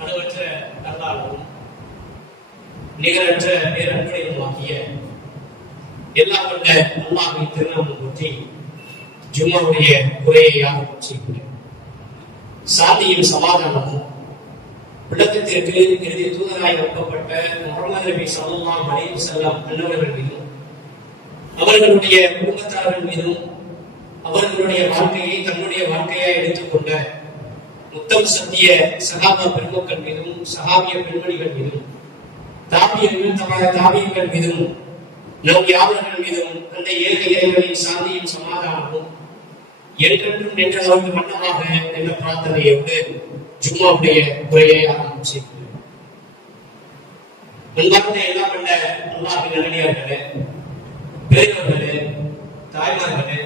அளவற்ற அருளாளரும் நிகரற்ற பேரன்புடையதுமாகிய எல்லாம் வல்ல அல்லாஹ்வின் திருநாமம் பற்றி ஜும்மாவுடைய உரையை ஆரம்பிக்கிறேன். சாந்தியும் சமாதானமும் உலகத்திற்கு இறுதி தூதராய் அனுப்பப்பட்ட முஹம்மது நபி ஸல்லல்லாஹு அலைஹி வஸல்லம் அன்னவர்கள் மீதும் அவர்களுடைய குடும்பத்தார்கள் மீதும் அவர்களுடைய வாழ்க்கையை தன்னுடைய வாழ்க்கையை எடுத்துக்கொண்ட முத்தம் சத்திய சஹாபா பெருமக்கள் மீதும் சஹாபிய பெண்மணிகள் மீதும் தாபியங்கள் மீதும் நம் யாவர்கள் மீதும் அந்த ஏக இறைவனின் சாந்தியும் சமாதானமும் என்றென்றும் நின்றதற்கு வண்ணமாக என்ற பிரார்த்தனையோடு ஜும்மாவுடைய உரையை ஆரம்பிச்சிருக்கிறேன். அன்பார்ந்த எல்லாம் வல்ல அல்லாஹ்வின் நல்லடியார்களே, பெரியவர்களே, தாய்மார்களே,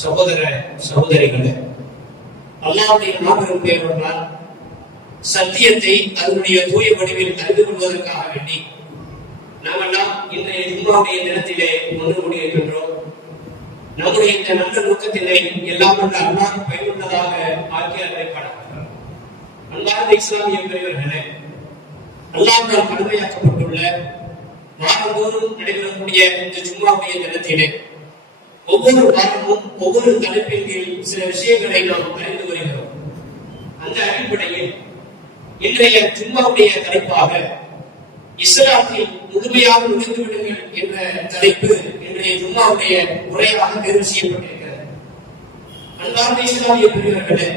சகோதர சகோதரிகளே, அல்லாஹ்வுடைய மாபெரும் பேரொருளால் சத்தியத்தை அதனுடைய தூய வடிவில் அறிந்து கொள்வதற்காக வேண்டி நாமெல்லாம் இன்றைய ஜும்மாவுடைய தினத்திலே ஒன்று கூடியிருக்கின்றோம். நம்முடைய இந்த நல்ல நோக்கத்திலே எல்லாம் வல்ல அல்லாஹ் பயனுள்ளதாக ஆக்கி அழைப்பார்கள். அன்பார்ந்த இஸ்லாமிய பெரியவர்களே, அல்லாஹ்வால் கடமையாக்கப்பட்டுள்ள வாரந்தோறும் நடைபெறக்கூடிய இந்த ஜும்மாவுடைய தினத்திலே ஒவ்வொரு வாரமும் ஒவ்வொரு தலைப்பின் கீழ் சில விஷயங்களை நாம் அறிந்து வருகிறோம். அந்த அடிப்படையில் இன்றைய ஜும்மாவுடைய தலைப்பாக இஸ்லாத்தில் முழுமையாக நுழைந்து விடுங்கள் என்ற தலைப்பு இன்றைய ஜும்மாவுடைய உரையாக தேர்வு செய்யப்பட்டிருக்கிறது. அன்பார்ந்த இஸ்லாமிய பெரியவர்களே,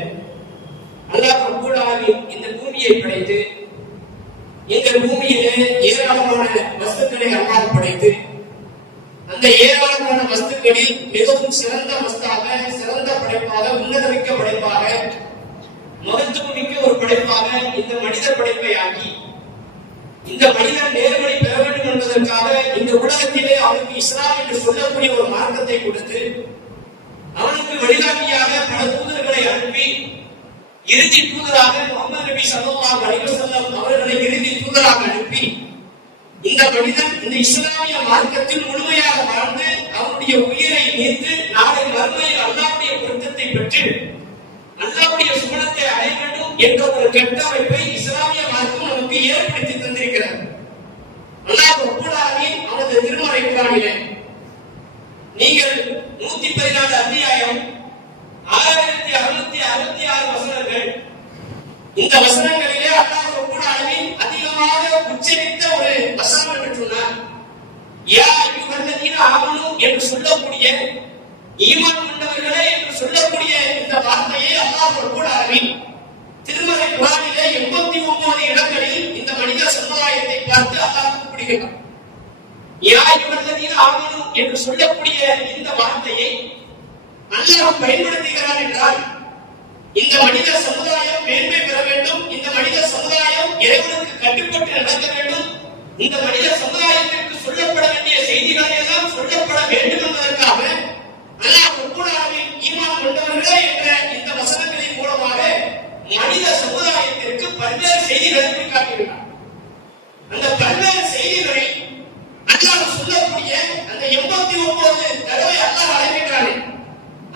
அல்லாஹ் ரப்பல் ஆலமீன் இந்த பூமியை படைத்து இந்த பூமியிலே ஏராளமான வஸ்துக்களை அல்லாஹ் படைத்து அந்த ஏராளமான வஸ்துக்களில் மிகவும் சிறந்த வஸ்தாக, சிறந்த படைப்பாக, உன்னதமிக்க படைப்பாக, மகத்துவமிக்க ஒரு படைப்பாக இந்த மனித படைப்பை ஆக்கி இந்த மனிதன் நேர்வழி பெற வேண்டும் என்பதற்காக இந்த உலகத்திலே அவனுக்கு இஸ்லாம் என்று சொல்லக்கூடிய ஒரு மார்க்கத்தை கொடுத்து அவனுக்கு வழிகாட்டியாக பல தூதர்களை அனுப்பி இறுதி தூதராக முஹம்மது நபி ஸல்லல்லாஹு அலைஹி வஸல்லம் அவர்களை இறுதி தூதராக அனுப்பி இந்த மனிதன் இந்த இஸ்லாமிய மார்க்கத்தில் முழுமையாக வாழ்ந்து அவனுடைய உயிரை நீத்து நாளை மறுமையில் அல்லாஹ்வுடைய பொருத்தத்தை பெற்று அல்லாஹ்வுடைய சுபனத்தை அடைய வேண்டும் என்ற ஒரு கட்டமைப்பை இஸ்லாமிய மார்க்கம் நமக்கு ஏற்படுத்தி தந்திருக்கிறது. அல்லாஹ் ரப்பல் ஆலமீன் அவனது திருமறை குர்ஆனிலே நீங்கள் 114 அத்தியாயம் 6666 வசனங்கள், இந்த வசனங்களிலே அல்லாஹ் ரப்பல் ஆலமீன் அதிகமாக உச்சரித்த ஒரு வசனம் என்று சொன்னார். யா அய்யுஹல்லதீன ஆமனு என்று சொல்லக்கூடிய ஈமான் கொண்டவர்களே என்று சொல்லக்கூடிய இந்த வார்த்தையை அல்லாஹ் ரப்பல் ஆலமீன் திருமறை குர்ஆனிலே 89 இடங்களில் இந்த மனித சமுதாயத்தை பார்த்து அல்லாஹ் கூப்பிடுகிறார். யா அய்யுஹல்லதீன ஆமனு என்று சொல்லக்கூடிய இந்த வார்த்தையை அல்லாஹ் பயன்படுத்துகிறார் என்றால் இந்த மனித சமுதாயம் மேன்மை பெற வேண்டும், இந்த மனித சமுதாயம் இறைவனுக்கு கட்டுப்பட்டு நடக்க வேண்டும், இந்த மனித சமுதாயத்திற்கு சொல்லப்பட வேண்டிய செய்திகளை எல்லாம் சொல்லப்பட வேண்டும் என்பதற்காக அல்லாஹ் ரப்பல் ஆலமீன் ஈமான் கொண்டவர்களே என்ற இந்த வசனங்களின் மூலமாக மனித சமுதாயத்திற்கு பல்வேறு செய்திகளை காட்டுகிறார். அந்த பல்வேறு செய்திகளை அல்லாஹ் சொல்லக்கூடிய அந்த 89 தடவை அல்லாஹ் அழைக்கிறார்.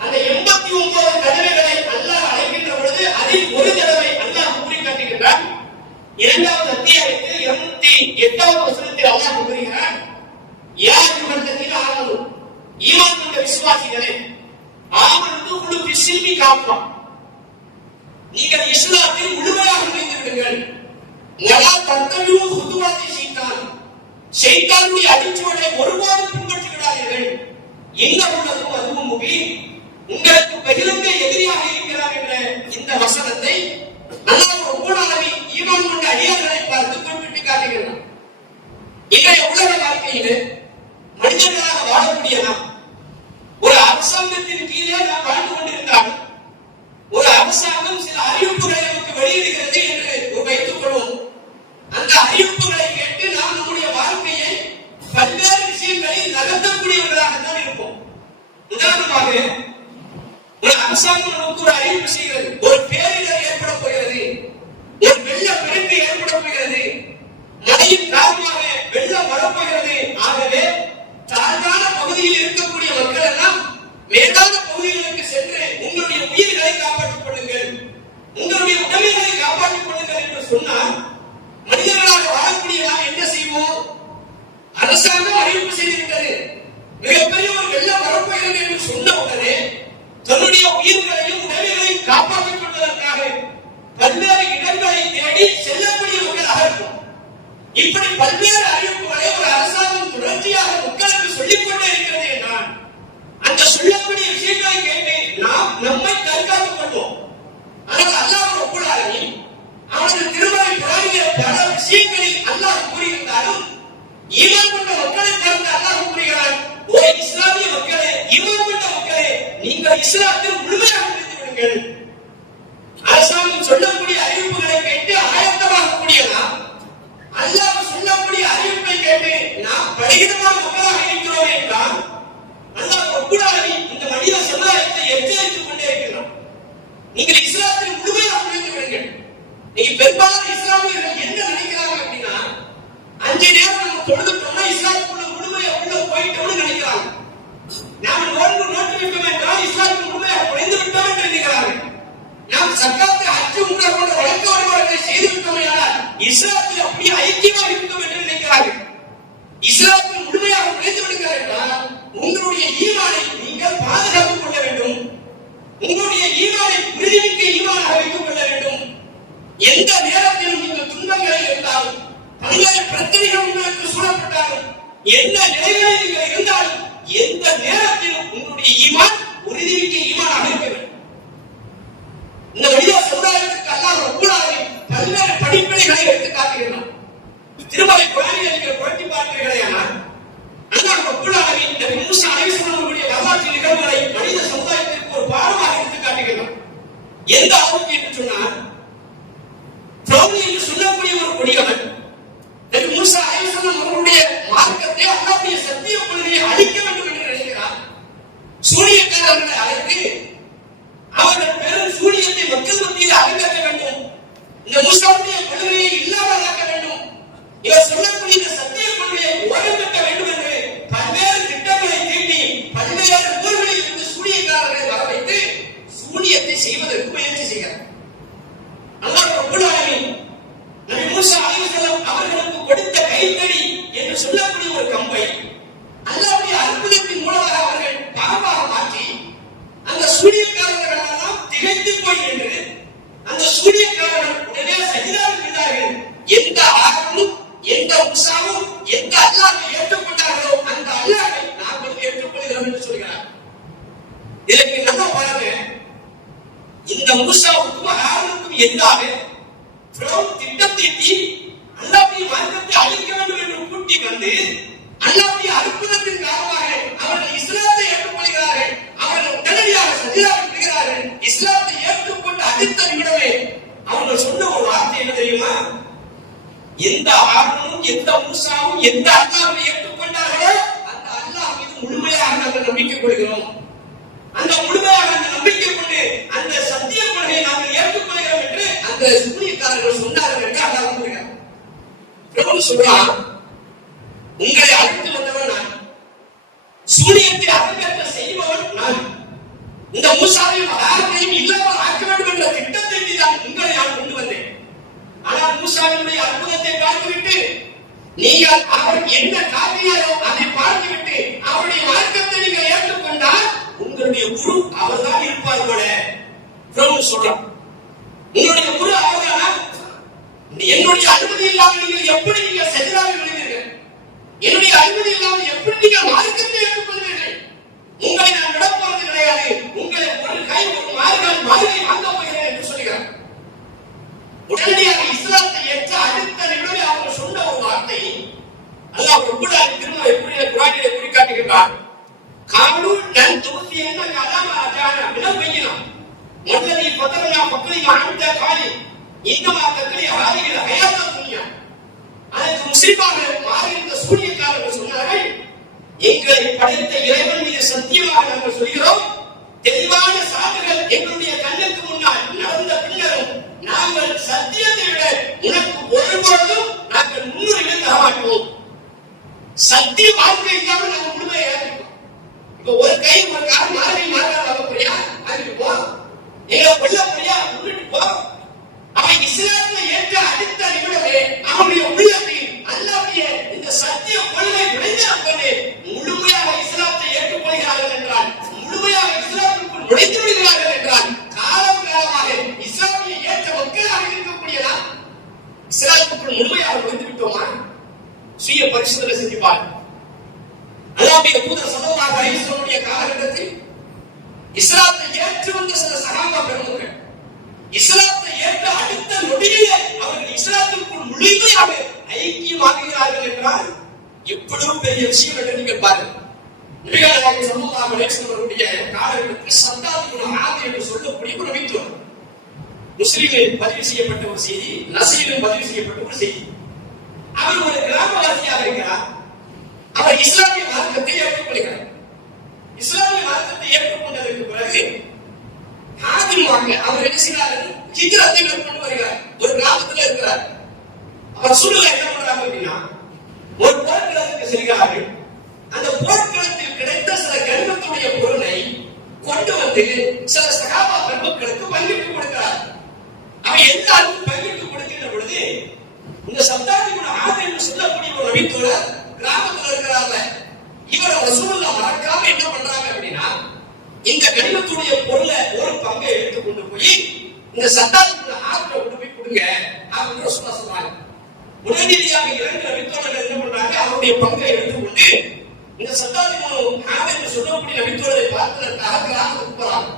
அந்த 89 தடவைகளை அல்லாஹ் அழைக்கின்ற பொழுது அதில் ஒரு தடவை அல்லாஹ் கூறி காட்டுகிறார். இரண்டாவது அத்தியாயத்தில் 208வது வசனத்தில் அல்லாஹ் கூறுகிறார், யா அய்யுஹல்லதீன ஆமனு, ஈமான் கொண்ட விசுவாசிகளே, ஆமனு குலு பிஸ்ஸில்மி காஃபா, நீங்கள் இஸ்லாத்தில் முழுமையாக நுழைந்து விடுங்கள். வலா தத்தபிஉ ஹுதுவாத்தி ஷைத்தான், ஷைத்தானுடைய அடிச்சுவடை ஒருபோதும் பின்பற்றி விடாதீர்கள். இன்னஹு அதுவும் முபீன், உங்களுக்கு பகிரங்க எதிரியாக இருக்கிறார் என்ற இந்த வசனத்தை அல்லாஹ் ரப்பல் ஆலமீன் ஈமான் கொண்ட அடியார்களை பார்த்து குறிப்பிட்டு காட்டுகிறார். இன்றைய உலக வாழ்க்கையிலே மனிதர்களாக வாழக்கூடிய நாம் ஒரு அரசாங்கத்தின் கீழே நாம் வாழ்ந்து கொண்டிருந்தால் ஒரு அரசாங்கம் சில அறிவிப்புகளை நமக்கு வெளியிடுகிறது என்று வைத்துக் கொள்வோம். அந்த அறிவிப்புகளை கேட்டு நாம் நம்முடைய வாழ்க்கையை பல்வேறு விஷயங்களில் நகர்த்தக்கூடியவர்களாகத்தான் இருப்போம். உதாரணமாக ஒரு அரசாங்கம் நமக்கு ஒரு அறிவிப்பு செய்கிறது, ஒரு பேரிடர் ஏற்பட போகிறது, அரசாங்கம் அறிவிப்பு செய்திருக்கிறது. மிகப்பெரிய ஒரு வெள்ளம் வரப்போகிறது என்று சொன்ன உடனே தன்னுடைய உயிர்களையும் உடல்களையும் காப்பாற்றிக் கொள்வதற்காக பல்வேறு இடங்களை தேடி செல்லக்கூடிய மக்களாக இருக்கும். இப்படி பல்வேறு அறிவிப்புகளை ஒரு அரசாங்கம் தொடர்ச்சியாக மக்களுக்கு சொல்லிக் கொண்டே இருக்கிறது என்றால் அந்த சொல்லக்கூடிய விஷயங்களை கேட்டு நாம் நம்மை தற்காத்துக் கொள்வோம். ஆனால் அல்லாஹ் ரப்பல் ஆலமீன் அவனது திருமறை குர்ஆனிலே பல விஷயங்களில் அல்லாஹ் கூறியிருந்தாலும் ஈமான் கொண்ட மக்களை பார்த்து அல்லாஹ் கூறுகிறான், ஓ இஸ்லாமிய மக்களே, ஈமான் கொண்ட மக்களே, நீங்கள் இஸ்லாத்தில் முழுமையாக இருந்து விடுங்கள். அரசாங்கம் சொல்லக்கூடிய அறிவிப்புகளை கேட்டு ஆயத்தமாக கூடிய நாம் அல்லாஹ் சொல்லக்கூடிய அறிவிப்பை கேட்டு நாம் பலகீனமான மக்களாக இருக்கிறோம் என்றால் அல்லாஹ் ரப்பல் ஆலமீன் இந்த மனித சமுதாயத்தை எச்சரித்துக் கொண்டே இருக்கிறான். நீங்கள் இஸ்லாத்தில் முழுமையாக நுழைந்து விடுங்கள். நீங்க பெரும்பாலான இஸ்லாமியர்கள் என்ன நினைக்கிறாங்க அப்படின்னா, 5 நேரம் நம்ம தொழுதுட்டோம்னா இஸ்லாமுக்குள்ள முழுமையா உள்ள போயிட்டோம்னு நினைக்கிறாங்க. நாம் நோன்பு நோட்டுவிட்டோம் என்றால் இஸ்லாமுக்கு முழுமையாக நுழைந்து விட்டோம் என்று நினைக்கிறார்கள். நாம் சக்காத்து ஹஜ் உம்ரா போன்ற வழக்க வழிபாடுகளை செய்து விட்டோம் என்றால் இஸ்லாத்தில் அப்படியே ஐக்கியமாக இருக்கும் என்று நினைக்கிறார்கள். இஸ்லாத்தில் முழுமையாக நுழைந்து விடுங்கள் என்றால் உங்களுடைய ஈமானை நீங்கள் பாதுகாத்துக் கொள்ள வேண்டும். உங்களுடைய ஈமானை உறுதிமிக்க ஈமானாக வைத்துக் கொள்ள வேண்டும். எந்த நேரத்திலும் நீங்கள் துன்பங்களை இருந்தாலும் பல்வேறு பிரச்சனைகள் உங்களுக்கு சூழப்பட்டாலும் எந்த நிலைகளில் நீங்கள் இருந்தாலும் எந்த நேரத்திலும் உங்களுடைய ஈமான் உறுதிமிக்க ஈமானாக இருக்க வேண்டும். இந்த மனித சமுதாயத்துக்கு அல்லாஹ் ரப்பல் ஆலமீன் பல்வேறு படிப்பினைகளை எடுத்து காட்டுகிறான். திருமலை குர்ஆனில் நீங்கள் புரட்டி பார்த்தீர்களேயானால் அல்லாஹ் ரப்பல் ஆலமீன் நபி மூஸா அலைஹிஸ்ஸலாம் அவர்களுடைய வரலாற்று நிகழ்வுகளை மனித சமுதாயத்திற்கு ஒரு பாடமாக எடுத்து காட்டுகிறான். எந்த அளவுக்கு என்று சொன்னால், ஃபிரௌன் என்று சொல்லக்கூடிய ஒரு கொடியவன் நபி மூஸா அலைஹிஸ்ஸலாம் அவர்களுடைய மார்க்கத்தை, அல்லாஹ்வுடைய சத்திய கொள்கையை அழிக்க வேண்டும் என்று நினைக்கிறார். சூனியக்காரர்களை அழைத்து அவர்கள் பெரும் சூனியத்தை மக்கள் மத்தியில் அரங்கேற்ற வேண்டும். இந்த மூஸாவுடைய கொள்கையை இல்லாமலாக்க வேண்டும். இவர் சொல்லக்கூடிய இந்த சத்திய கொள்கையை ஓரங்கட்ட வேண்டும் என்று பல்வேறு திட்டங்களை தீட்டி பல்வேறு ஊர்களில் இருந்து சூனியக்காரர்களை வர வைத்து சூனியத்தை செய்வதற்கு முயற்சி செய்கிறார். அல்லாஹ் ரப்பல் ஆலமீன் நபி மூஸா அலைஹிஸ்ஸலாம் அவர்களுக்கு கொடுத்த கைத்தடி என்று சொல்லக்கூடிய ஒரு கம்பை அல்லாஹ்வுடைய அற்புதத்தின் மூலமாக அவர்கள் பாவமாக மாற்றி அந்த சூனியக்காரர்கள் எல்லாம் திகைத்து போய் என்று அந்த சூனியக்காரர்கள் உடனே சஜிதாவில் விழுந்தார்கள். எந்த ஆரமும் எந்த மூஸாவும் எந்த அல்லாஹ்வை ஏற்றுக்கொண்டார்களோ அந்த அல்லாஹ்வை நாங்கள் ஏற்றுக்கொள்கிறோம் என்று சொல்கிறார். இதற்கு நம்ம பாருங்க, இந்த மூஸாவுக்கும் ஆரமுக்கும் எதிராக ஃபிரௌன் திட்டம் தீட்டி அல்லாஹ்வுடைய மார்க்கத்தை அழிக்க வேண்டும் என்று கூட்டி வந்து அல்லாஹ்வுடைய அற்புதத்தின் காரணமாக அவர்கள் இஸ்லாத்தை ஏற்றுக்கொள்கிறார்கள். அவர்கள் உடனடியாக சஜிதாவில் விழுகிறார்கள். இஸ்லாத்தை ஏற்றுக்கொண்டு அடுத்த நிமிடமே அவர்கள் சொன்ன ஒரு வார்த்தை என்ன தெரியுமா? எந்த ஆரமும் எந்த மூஸாவும் எந்த அல்லாஹ்வை ஏற்றுக்கொண்டார்களோ அந்த அல்லாஹ் மீது முழுமையாக நாங்கள் நம்பிக்கை கொள்கிறோம். அந்த முழுமையாக அந்த நம்பிக்கை கொண்டு அந்த சத்திய கொள்கையை நாங்கள் ஏற்றுக்கொள்கிறோம் என்று அந்த சூனியக்காரர்கள் சொன்னார்கள் என்று அல்லாஹ் கூறுகிறார். ஃபிரௌன் சொல்றான், உங்களை அழைத்து வந்தவன் நான், சூனியத்தை அரங்கேற்ற செய்பவன் நான். இந்த மூஸாவையும் ஆரோனையும் இல்லாமல் ஆக்க வேண்டும் என்ற திட்டத்தை தான் உங்களை நான் கொண்டு வந்தேன். ஆனால் மூஸாவினுடைய அற்புதத்தை பார்த்துவிட்டு நீங்கள் அவர் என்ன காட்டினாரோ அதை பார்த்துவிட்டு அவருடைய மார்க்கத்தை நீங்கள் ஏற்றுக்கொண்டால் உங்களுடைய குரு அவர்தான் இருப்பார் போல. ஃபிரௌன் சொல்றான், உங்களுடைய குரு அவர்தானா? என்னுடைய அனுமதி இல்லாமல் நீங்கள் எப்படி நீங்கள் சஜிதாவில் விழுவீர்கள்? என்னுடைய அனுமதி இல்லாமல் எப்படி நீங்கள் மார்க்கத்தை ஏற்றுக்கொள்வீர்கள்? உங்களை நான் விடப்போவது கிடையாது. உங்களை ஒரு கை ஒரு மார்கால் மார்கை வாங்க போகிறேன் என்று சொல்கிறார். உடனடியாக இஸ்லாத்தை ஏற்ற அடுத்த நிமிடமே அவர்கள் சொன்ன ஒரு வார்த்தை அல்லாஹ் ரப்பல் ஆலமீன் திருமறை குர்ஆனிலே குறிக்காட்டுகிறார். காலு லன் துஃதியன கலாம அஜானா மினல் பையினா வல்லதி ஃபதரனா ஃபக்ரி மஅந்த காலி இன்னமா தக்ரி ஹாதிஹில் ஹயாத் துன்யா. அதற்கு முஸ்லிமாக மாறியிருந்த சூனியக்காரர்கள் சொன்னார்கள், எங்களை படைத்த இறைவன் மீது சத்தியமாக நாங்கள் சொல்கிறோம், தெளிவான சான்றுகள் எங்களுடைய கண்ணுக்கு முன்னால் நடந்த பின்னரும் நாங்கள் சத்தியத்தை விட உனக்கு ஒருபொழுதும் நாங்கள் முன்னுரிமை தர மாட்டோம். சத்திய வாழ்க்கை இல்லாமல் நாங்கள் முழுமையை ஏற்றுக்கோம். இப்ப ஒரு கை ஒரு கால் மாறி மாறாத போறியா அதுக்கு போ, எங்களை கொல்ல போறியா முன்னிட்டு போ. அவன் இஸ்லாத்தை ஏற்ற அடுத்த நிமிடமே அவனுடைய உள்ளத்தில் அல்லாஹ்வுடைய இந்த சத்திய கொள்கை விளைந்த சுய பரிசோதனை செஞ்சு பாருங்க. அல்லாஹ்வுடைய தூதர் ஸல்லல்லாஹு அலைஹி வஸல்லம் காலகட்டத்தில் இஸ்லாத்தை ஏற்று வந்த சில சஹாபா பெருமக்கள் இஸ்லாத்தை ஏற்ற அடுத்த நொடியிலே அவர்கள் இஸ்லாத்திற்குள் முழுமையாக ஐக்கியமாகிறார்கள் என்றால் எவ்வளவு பெரிய விஷயம் என்று நீங்கள் பாருங்கள். நபிகள் நாயகம் ஸல்லல்லாஹு அலைஹி வஸல்லம் அவர்களுடைய காலகட்டத்தில் சத்தாத் இப்னு ஆத் என்று சொல்லக்கூடிய ஒரு நபித்தோழர், முஸ்லிமில் பதிவு செய்யப்பட்ட ஒரு செய்தி, நஸீரில் பதிவு செய்யப்பட்ட ஒரு செய்தி. அவர் ஒரு கிராமவாசியாக இருக்கிறார். அவர் இஸ்லாமிய மார்க்கத்தை ஏற்றுக்கொள்கிறார். இஸ்லாமிய மார்க்கத்தை ஏற்றுக்கொண்டதற்கு பிறகு ஹாதிமாக அவர் என்ன செய்கிறார்கள், ஹிஜ்ரத்தை மேற்கொண்டு வருகிறார். ஒரு கிராமத்தில் இருக்கிறார். அவர் சூழ்நிலை என்ன பண்றாங்க அப்படின்னா, ஒரு போர்க்களத்துக்கு செல்கிறார்கள். அந்த போர்க்களத்தில் கிடைத்த சில கனிமத்துடைய பொருளை கொண்டு வந்து சில சஹாபா பெருமக்களுக்கு பங்கிட்டு கொடுக்கிறார். அவன் எல்லாருக்கும் பங்கிட்டு கொடுக்கின்ற பொழுது இந்த சப்தாதிகுண ஆத் என்று சொல்லக்கூடிய ஒரு நபித்தோழர் கிராமத்தில் இருக்கிறார்ல, இவர் ரசூலுல்லாஹ் மறக்காம என்ன பண்றாங்க அப்படின்னா, இந்த கனிமத்துடைய பொருளை ஒரு பங்கை எடுத்து கொண்டு போய் இந்த சப்தாதிகுண ஆத்ல கொண்டு போய் கொடுங்க அப்படின்னு ரசூலுல்லாஹ் சொல்றாங்க. உடனடியாக இரண்டு நபித்தோழர்கள் என்ன பண்றாங்க, அவருடைய பங்கை எடுத்துக்கொண்டு இந்த சப்தாதிகுண ஆத் என்று சொல்லக்கூடிய நபித்தோழரை பார்ப்பதற்காக கிராமத்துக்கு போறாங்க.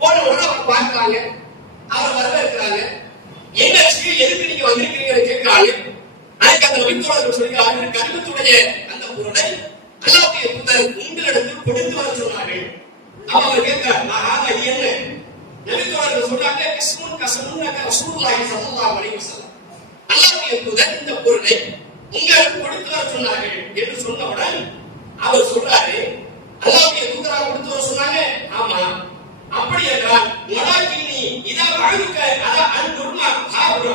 போன உடனே அவர் பார்க்கிறாங்க, அவர் வரவேற்கிறாங்க. என்ன விஷயம், எதுக்கு நீங்க வந்திருக்கீங்கன்னு கேட்கிறாங்க. அதுக்கு அந்த நபித்தோழர்கள் சொல்கிறாங்க, கனிமத்துடைய அந்த பொருளை அல்லாஹ்வுடைய தூதர் உங்களிடத்தில் கொடுத்து வர சொன்னார்கள். அவர் கேட்கிறார், நான் அது என்ன? நபித்தோழர்கள் சொல்றாங்க, கிஸ்முன் கஸமுன்னக ரசூலுல்லாஹி ஸல்லல்லாஹு அலைஹி வஸல்லம், அல்லாஹ்வுடைய தூதர் இந்த பொருளை உங்களுக்கு கொடுத்து வர சொன்னார்கள் என்று சொன்னவுடன் அவர் சொல்றாரு, அல்லாஹ்வுடைய தூதராக கொடுத்து வர சொன்னாங்க. ஆமா, அப்படி என்றால் மலாக்கினி இதா வாழ்க்க அதா அன்னுர்மா ஹாபுரா,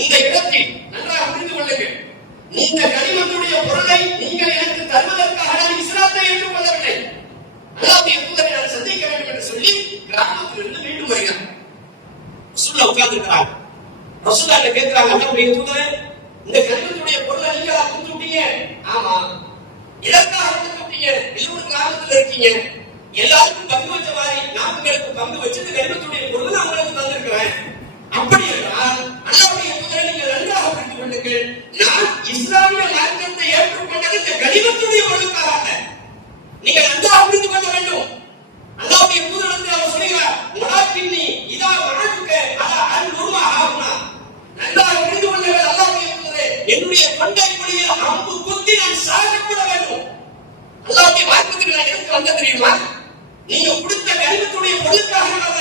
இந்த இடத்தில் நன்றாக புரிந்து கொள்ளுங்கள், இந்த கனிமத்துடைய பொருளை நீங்கள் எனக்கு தருவதற்காக நான் இஸ்லாத்தை ஏற்றுக்கொள்ளவில்லை, அல்லாஹ்வுடைய தூதரை நான் சந்திக்க வேண்டும் என்று சொல்லி கிராமத்திலிருந்து மீண்டும் வருகிறார். ரசூலுல்லாஹ் உட்கார்ந்திருக்கிறார். ரசூலுல்லாஹ் கேட்கிறாங்க, அல்லாஹ்வுடைய தூதரே, இந்த கனிமத்துடைய பொருளை நீங்க கொடுத்துட்டீங்க. ஆமா, எதற்காக கொடுத்துட்டீங்க? இன்னொரு கிராமத்தில் இருக்கீங்க, எல்லாருக்கும் பங்கு வச்ச மாதிரி நான் உங்களுக்கு பங்கு வச்சு இந்த கனிமத்துடைய பொருளை நான் உங்களுக்கு தந்திருக்கிறேன். அப்படி என்றால் அல்லாஹ்வுடைய தூதரை நீங்கள் நன்றாக புரிந்து கொள்ளுங்கள், நான் இஸ்லாமிய மார்க்கத்தை ஏற்றுக்கொண்டது இந்த கனிமத்துடைய பொருளுக்காக. நீங்க நன்றாக புரிந்து கொள்ள வேண்டும். அல்லாஹ்வுடைய தூதர் வந்து அவர் சொல்கிறார், மலாக்கினி இதா வாழ்க்க அதா அன்னுர்மா ஹாபுனா, நன்றாக புரிந்து கொள்ளுங்கள் அல்லாஹ்வுடைய தூதரே, என்னுடைய தொண்டைக்குழிய அம்பு குத்தி நான் சாகப்பட வேண்டும். அல்லாஹ்வுடைய மார்க்கத்துக்கு நான் எதுக்கு வந்த தெரியுமா? நீங்க கொடுத்த கனிமத்துடைய பொருளுக்காக வரல,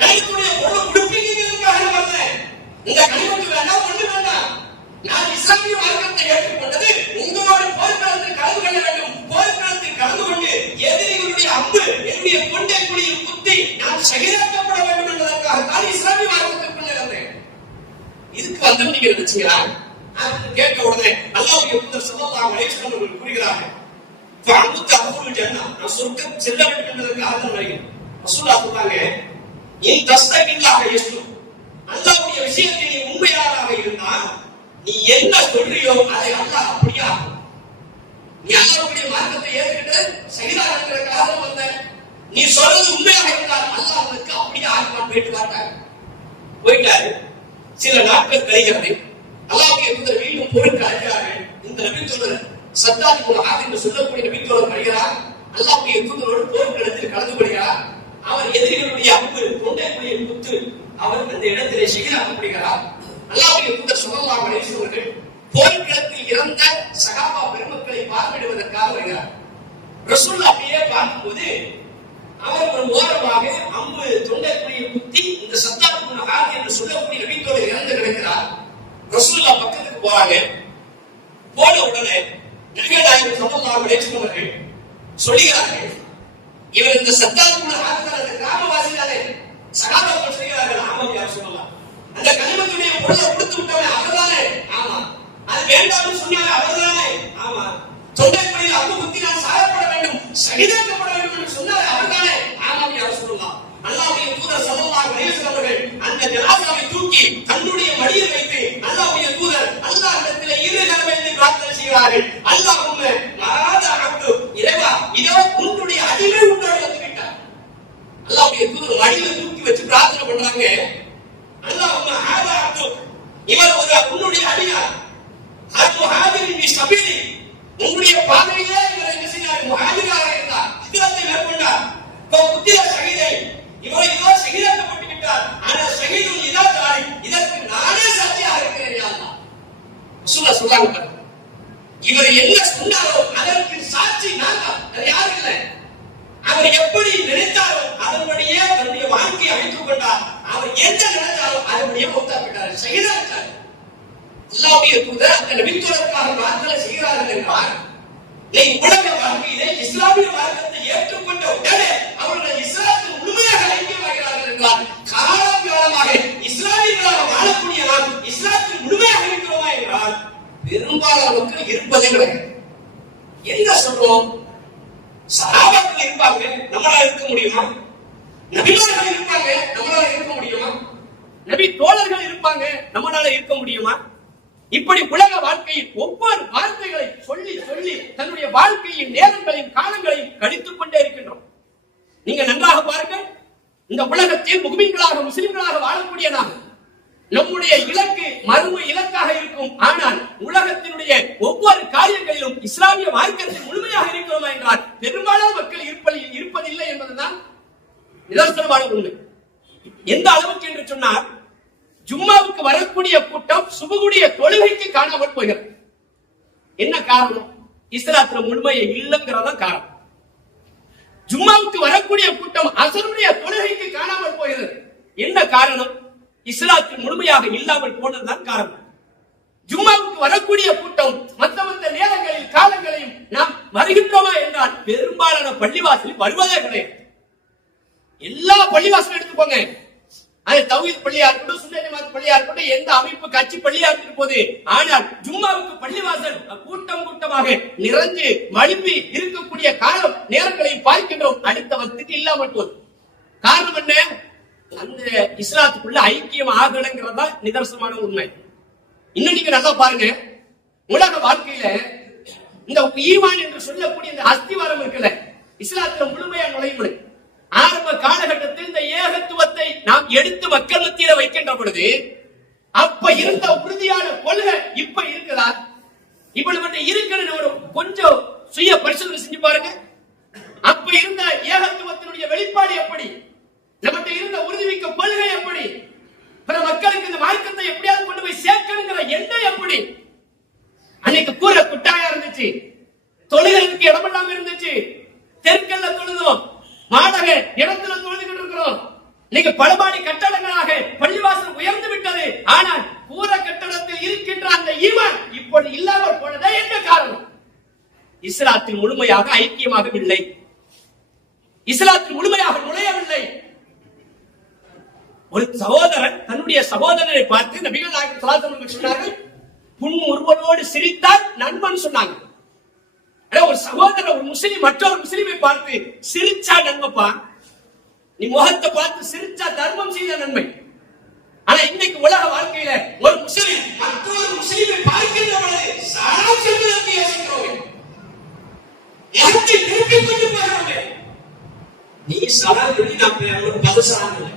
கனிமத்துடைய பொருளை கொடுப்பீங்கிறதுக்காக வரல. இந்த கனிமத்து வேண்டாம், ஒண்ணு வேண்டாம், நான் இஸ்லாமிய மார்க்கத்தை ஏற்றுக்கொண்டது உங்களோட போர்க்களத்தில் கலந்து கொள்ள வேண்டும். போர்க்களத்தில் கலந்து கொண்டு எதிரிகளுடைய அம்பு என்னுடைய தொண்டைக்குழியில் குத்தி நான் ஷஹீதாக்கப்பட வேண்டும் என்பதற்காக தான் இஸ்லாமிய மார்க்கத்திற்குள்ளே வந்தேன். இதுக்கு வந்து நீங்க நினைச்சீங்களா? கேட்க உடனே அல்லாஹ்வுடைய தூதர் ஸல்லல்லாஹு அலைஹி வஸல்லம் அவர்கள் கூறுகிறார்கள், ஃபஅமுத் அஹுல் ஜன்னா, நான் சொர்க்கம் செல்ல வேண்டும் என்பதற்காக தான் வருகிறேன். ரசூலுல்லாஹ் சொல்றாங்க, இன் தஸ்தகில்லாஹ யஸ்து, அல்லாஹ்வுடைய விஷயத்தில் நீ உண்மையாளராக இருந்தால் நீ என்ன சொல்றியோ அதை அல்லாஹ் அப்படியே ஆக்கும். நீ அல்லாஹ்வுடைய மார்க்கத்தை ஏற்றுக்கிட்டு ஷஹீதாக இருக்கிறதுக்காக தான் வந்த, நீ சொல்றது உண்மையாக இருந்தால் அல்லாஹ் உனக்கு அப்படியே ஆக்குவான். போயிட்டாரு. சில நாட்கள் கழிகிறது. அல்லாஹ்வுடைய தூதர் மீண்டும் போருக்கு அழைக்கிறார்கள். இந்த நபித்தோழர் சத்தாத் இப்னு ஆத் என்று சொல்லக்கூடிய நபித்தோழர் வருகிறார். அல்லாஹ்வுடைய தூதரோடு போர்க்களத்தில் கலந்து கொள்கிறார். அவர் எதிரிகளுடைய அம்பு தொண்டைக்குழியை குத்து அவர் அந்த இடத்திலே ஷஹீதாக்கப்படுகிறார். அல்லாஹ்வுடைய தூதர் ஸல்லல்லாஹு அலைஹி வஸல்லம் அவர்கள் போர்க்களத்தில் இறந்த சஹாபா பெருமக்களை பார்வையிடுவதற்காக வருகிறார். ரசூலுல்லாஹ் அப்படியே பார்க்கும்போது அவர் ஒரு ஓரமாக அம்பு தொண்டைக்குழியை குத்தி இந்த சத்தாத் இப்னு ஆத் என்று சொல்லக்கூடிய நபித்தோழர் இறந்து கிடக்கிறார். ரசூலுல்லாஹ் பக்கத்துக்கு போறாங்க. போன உடனே நபிகள் நாயகம் ஸல்லல்லாஹு அலைஹி வஸல்லம் அவர்கள் சொல்கிறார்கள், இவர் இந்த சத்தாத் இப்னு ஆத் அந்த கிராமவாசி தானே? சஹாபாக்கள் சொல்கிறார்கள், ஆமாம் யா ரசூலல்லாஹ், அந்த கனிமத்துடைய பொருளை கொடுத்து விட்டவன் அவர்தானே? ஆமா. அது வேண்டாம்னு சொன்னாங்க அவர்தானே? ஆமா. தொண்டைக்குழியில் அம்பு குத்தி நான் சாகப்பட வேண்டும், ஷஹீதாக்கப்பட வேண்டும் என்று சொன்னார் அவர்தானே? ஆமாம் யா ரசூலல்லாஹ். அல்லாஹ்வுடைய தூதர் ஸல்லல்லாஹு அலைஹி வஸல்லம் அவர்கள் அந்த ஜனாசாவை தூக்கி தன்னுடைய மடியில் வைத்து அல்லாஹ்வுடைய தூதர் அல்லாஹ்விடத்திலே இரு கரமேந்தி பிரார்த்தனை செய்கிறார்கள். அல்லாஹும்ம மராத அப்து, இறைவா இதோ உன்னுடைய அடிமை உன்னோடு வந்து விட்டார். அல்லாஹ்வுடைய தூதர் மடியில தூக்கி வச்சு பிரார்த்தனை பண்றாங்க. அல்லாஹும்ம ஹாதா அப்து, இவர் ஒரு உன்னுடைய அடியார். உங்களுடைய பாதையிலே இவர் என்ன செய்தார்? முஹாஜிராக இருந்தார், ஹிஜ்ரத்தை மேற்கொண்டார். குத்திர ஷஹீதை, இவர் இதோ ஷஹீதாக்கப்பட்டு விட்டார். ஆனால் ஷஹீதுல் இதா தாரி, இதற்கு நானே சாட்சியாக இருக்கிறேன் யா அல்லாஹ். ரசூலுல்லாஹ் சொல்றாங்க, இவர் என்ன சொன்னாரோ அதற்கு சாட்சி நான் தான், யாரும் இல்லை. அவர் எப்படி நினைத்தாரோ அதன்படியே தன்னுடைய வாழ்க்கையை அமைத்துக் கொண்டார். அவர் என்ன நினைத்தாரோ அதன்படியே மௌத்தாக்கிட்டார், ஷஹீதாகிட்டார். அல்லாஹ்வுடைய தூதர் அந்த நபித்துவதற்காக பிரார்த்தனை செய்கிறார்கள் என்றால், உலக வாழ்க்கையிலே இஸ்லாமிய மார்க்கத்தை ஏற்றுக்கொண்ட உடனே அவர்கள் இஸ்லாத்தில் முழுமையாக ஐக்கியமாகிறார்கள் என்றால், காலம் காலமாக இஸ்லாமியர்களாக வாழக்கூடிய நாம் இஸ்லாத்தில் முழுமையாக இருக்கிறோமா என்றால் பெரும்பாலான மக்கள் இருப்பதே கிடையாது. என்ன சொல்றோம்? சஹாபாக்கள் இருப்பாங்க, நம்மளால இருக்க முடியுமா? நபிமார்கள் இருப்பாங்க, நம்மளால இருக்க முடியுமா? நபி தோழர்கள் இருப்பாங்க, நம்மளால இருக்க முடியுமா? இப்படி உலக வாழ்க்கையில் ஒவ்வொரு வார்த்தைகளை சொல்லி சொல்லி தன்னுடைய வாழ்க்கையின் நேரங்களையும் காலங்களையும் கழித்துக் கொண்டே இருக்கின்றோம். நீங்க நன்றாக பாருங்கள், இந்த உலகத்தில் முஸ்லிம்களாக முஸ்லிம்களாக வாழக்கூடிய நாம், நம்முடைய இலக்கு மறுமை இலக்காக இருக்கும். ஆனால் உலகத்தினுடைய ஒவ்வொரு காரியங்களிலும் இஸ்லாமிய மார்க்கத்தில் முழுமையாக இருக்கிறோமா என்றால் பெரும்பாலான மக்கள் இருப்பதில்லை என்பதுதான் நிதர்சனமான உண்மை. எந்த அளவுக்கு என்று சொன்னால், ஜும்மாவுக்கு வரக்கூடிய கூட்டம் சுபகுடைய தொழுகைக்கு காணாமல் போகிறது. என்ன காரணம்? இஸ்லாத்துல முழுமையை இல்லைங்கிறதா காரணம். ஜும்மாவுக்கு வரக்கூடிய கூட்டம் அசருடைய தொழுகைக்கு காணாமல் போகிறது. என்ன காரணம்? இஸ்லாத்தில் முழுமையாக இல்லாமல் போனதுதான் காரணம். ஜும்மாவுக்கு வரக்கூடிய கூட்டம் மற்ற நேரங்களில் காலங்களையும் நாம் வருகின்றோமா என்றால் பெரும்பாலான பள்ளிவாசலில் வருவதே கிடையாது. எல்லா பள்ளிவாசலும் எடுத்துக்கோங்க, அது தௌஹீத் பள்ளியா இருக்கட்டும், சுன்னத் ஜமாத் பள்ளியா இருக்கட்டும், எந்த அமைப்பு கட்சி பள்ளியா இருக்க போது, ஆனால் ஜும்மாவுக்கு பள்ளிவாசல் கூட்டம் கூட்டமாக நிறைஞ்சு மழும்பி இருக்கக்கூடிய காலம் நேரங்களை பார்க்கின்றோம். அடுத்த வக்துக்கு இல்லாமல் போது காரணம் என்ன? அந்த இஸ்லாத்துக்குள்ள ஐக்கியம் ஆகணுங்கிறதா நிதர்சனமான உண்மை. இன்னைக்கு நல்லா பாருங்க, உலக வாழ்க்கையில இந்த ஈமான் என்று சொல்லக்கூடிய இந்த அஸ்திவாரம் இருக்குல்ல, இஸ்லாத்துல முழுமையா நுழைவு. ஆரம்ப காலகட்டத்தில் இந்த ஏகத்துவத்தை நாம் எடுத்து மக்கள் மத்தியில வைக்கின்ற பொழுது அப்ப இருந்த உறுதியான கொள்கை இப்ப இருக்குதா? இவ்வளவு இருக்கிறது ஒரு கொஞ்சம் சுய பரிசோதனை செஞ்சு பாருங்க. அப்ப இருந்த ஏகத்துவத்தினுடைய வெளிப்பாடு எப்படி? நம்மகிட்ட இருந்த உறுதிமிக்க கொள்கை எப்படி? பிற மக்களுக்கு இந்த மார்க்கத்தை எப்படியாவது கொண்டு போய் சேர்க்கணுங்கிற எண்ணம் எப்படி? அன்னைக்கு கூற குட்டாயா இருந்துச்சு, தொழுகைக்கு இடமெல்லாம் இருந்துச்சு, தெற்கல்ல தொழுதோம், மாடக இடத்துல தொழுதுகிட்டு இருக்கிறோம். இன்னைக்கு பலமாடி கட்டடங்களாக பள்ளிவாசல் உயர்ந்து விட்டது. ஆனால் கூற கட்டடத்தில் இருக்கின்ற அந்த ஈமான் இப்போது இல்லாமல் போனதே என்ன காரணம்? இஸ்லாத்தில் முழுமையாக ஐக்கியமாகவில்லை, இஸ்லாத்தில் முழுமையாக நுழையவில்லை. ஒரு சகோதரன் தன்னுடைய சகோதரனை பார்த்து நபிகள் நாயகம் ஸல்லல்லாஹு அலைஹி வஸல்லம் சொன்னார்கள், புன்முறுவலோடு சிரித்தால் நண்பன் சொன்னாங்க. ஒரு சகோதரர் ஒரு முஸ்லிம் மற்றொரு முஸ்லிமை பார்த்து சிரிச்சா நன்மைப்பா, நீ முகத்தை பார்த்து சிரிச்சா தர்மம் செய்த நன்மை. ஆனா இன்னைக்கு உலக வாழ்க்கையில ஒரு முஸ்லிம் மற்றொரு முஸ்லிமை பார்க்கின்ற பொழுது சலாம் சொல்வதற்கு யோசிக்கிறோம், முகத்தை திருப்பி கொண்டு போகிறோம். நீ சலாம் சொல்லி நான் பதிசலாம் இல்லை,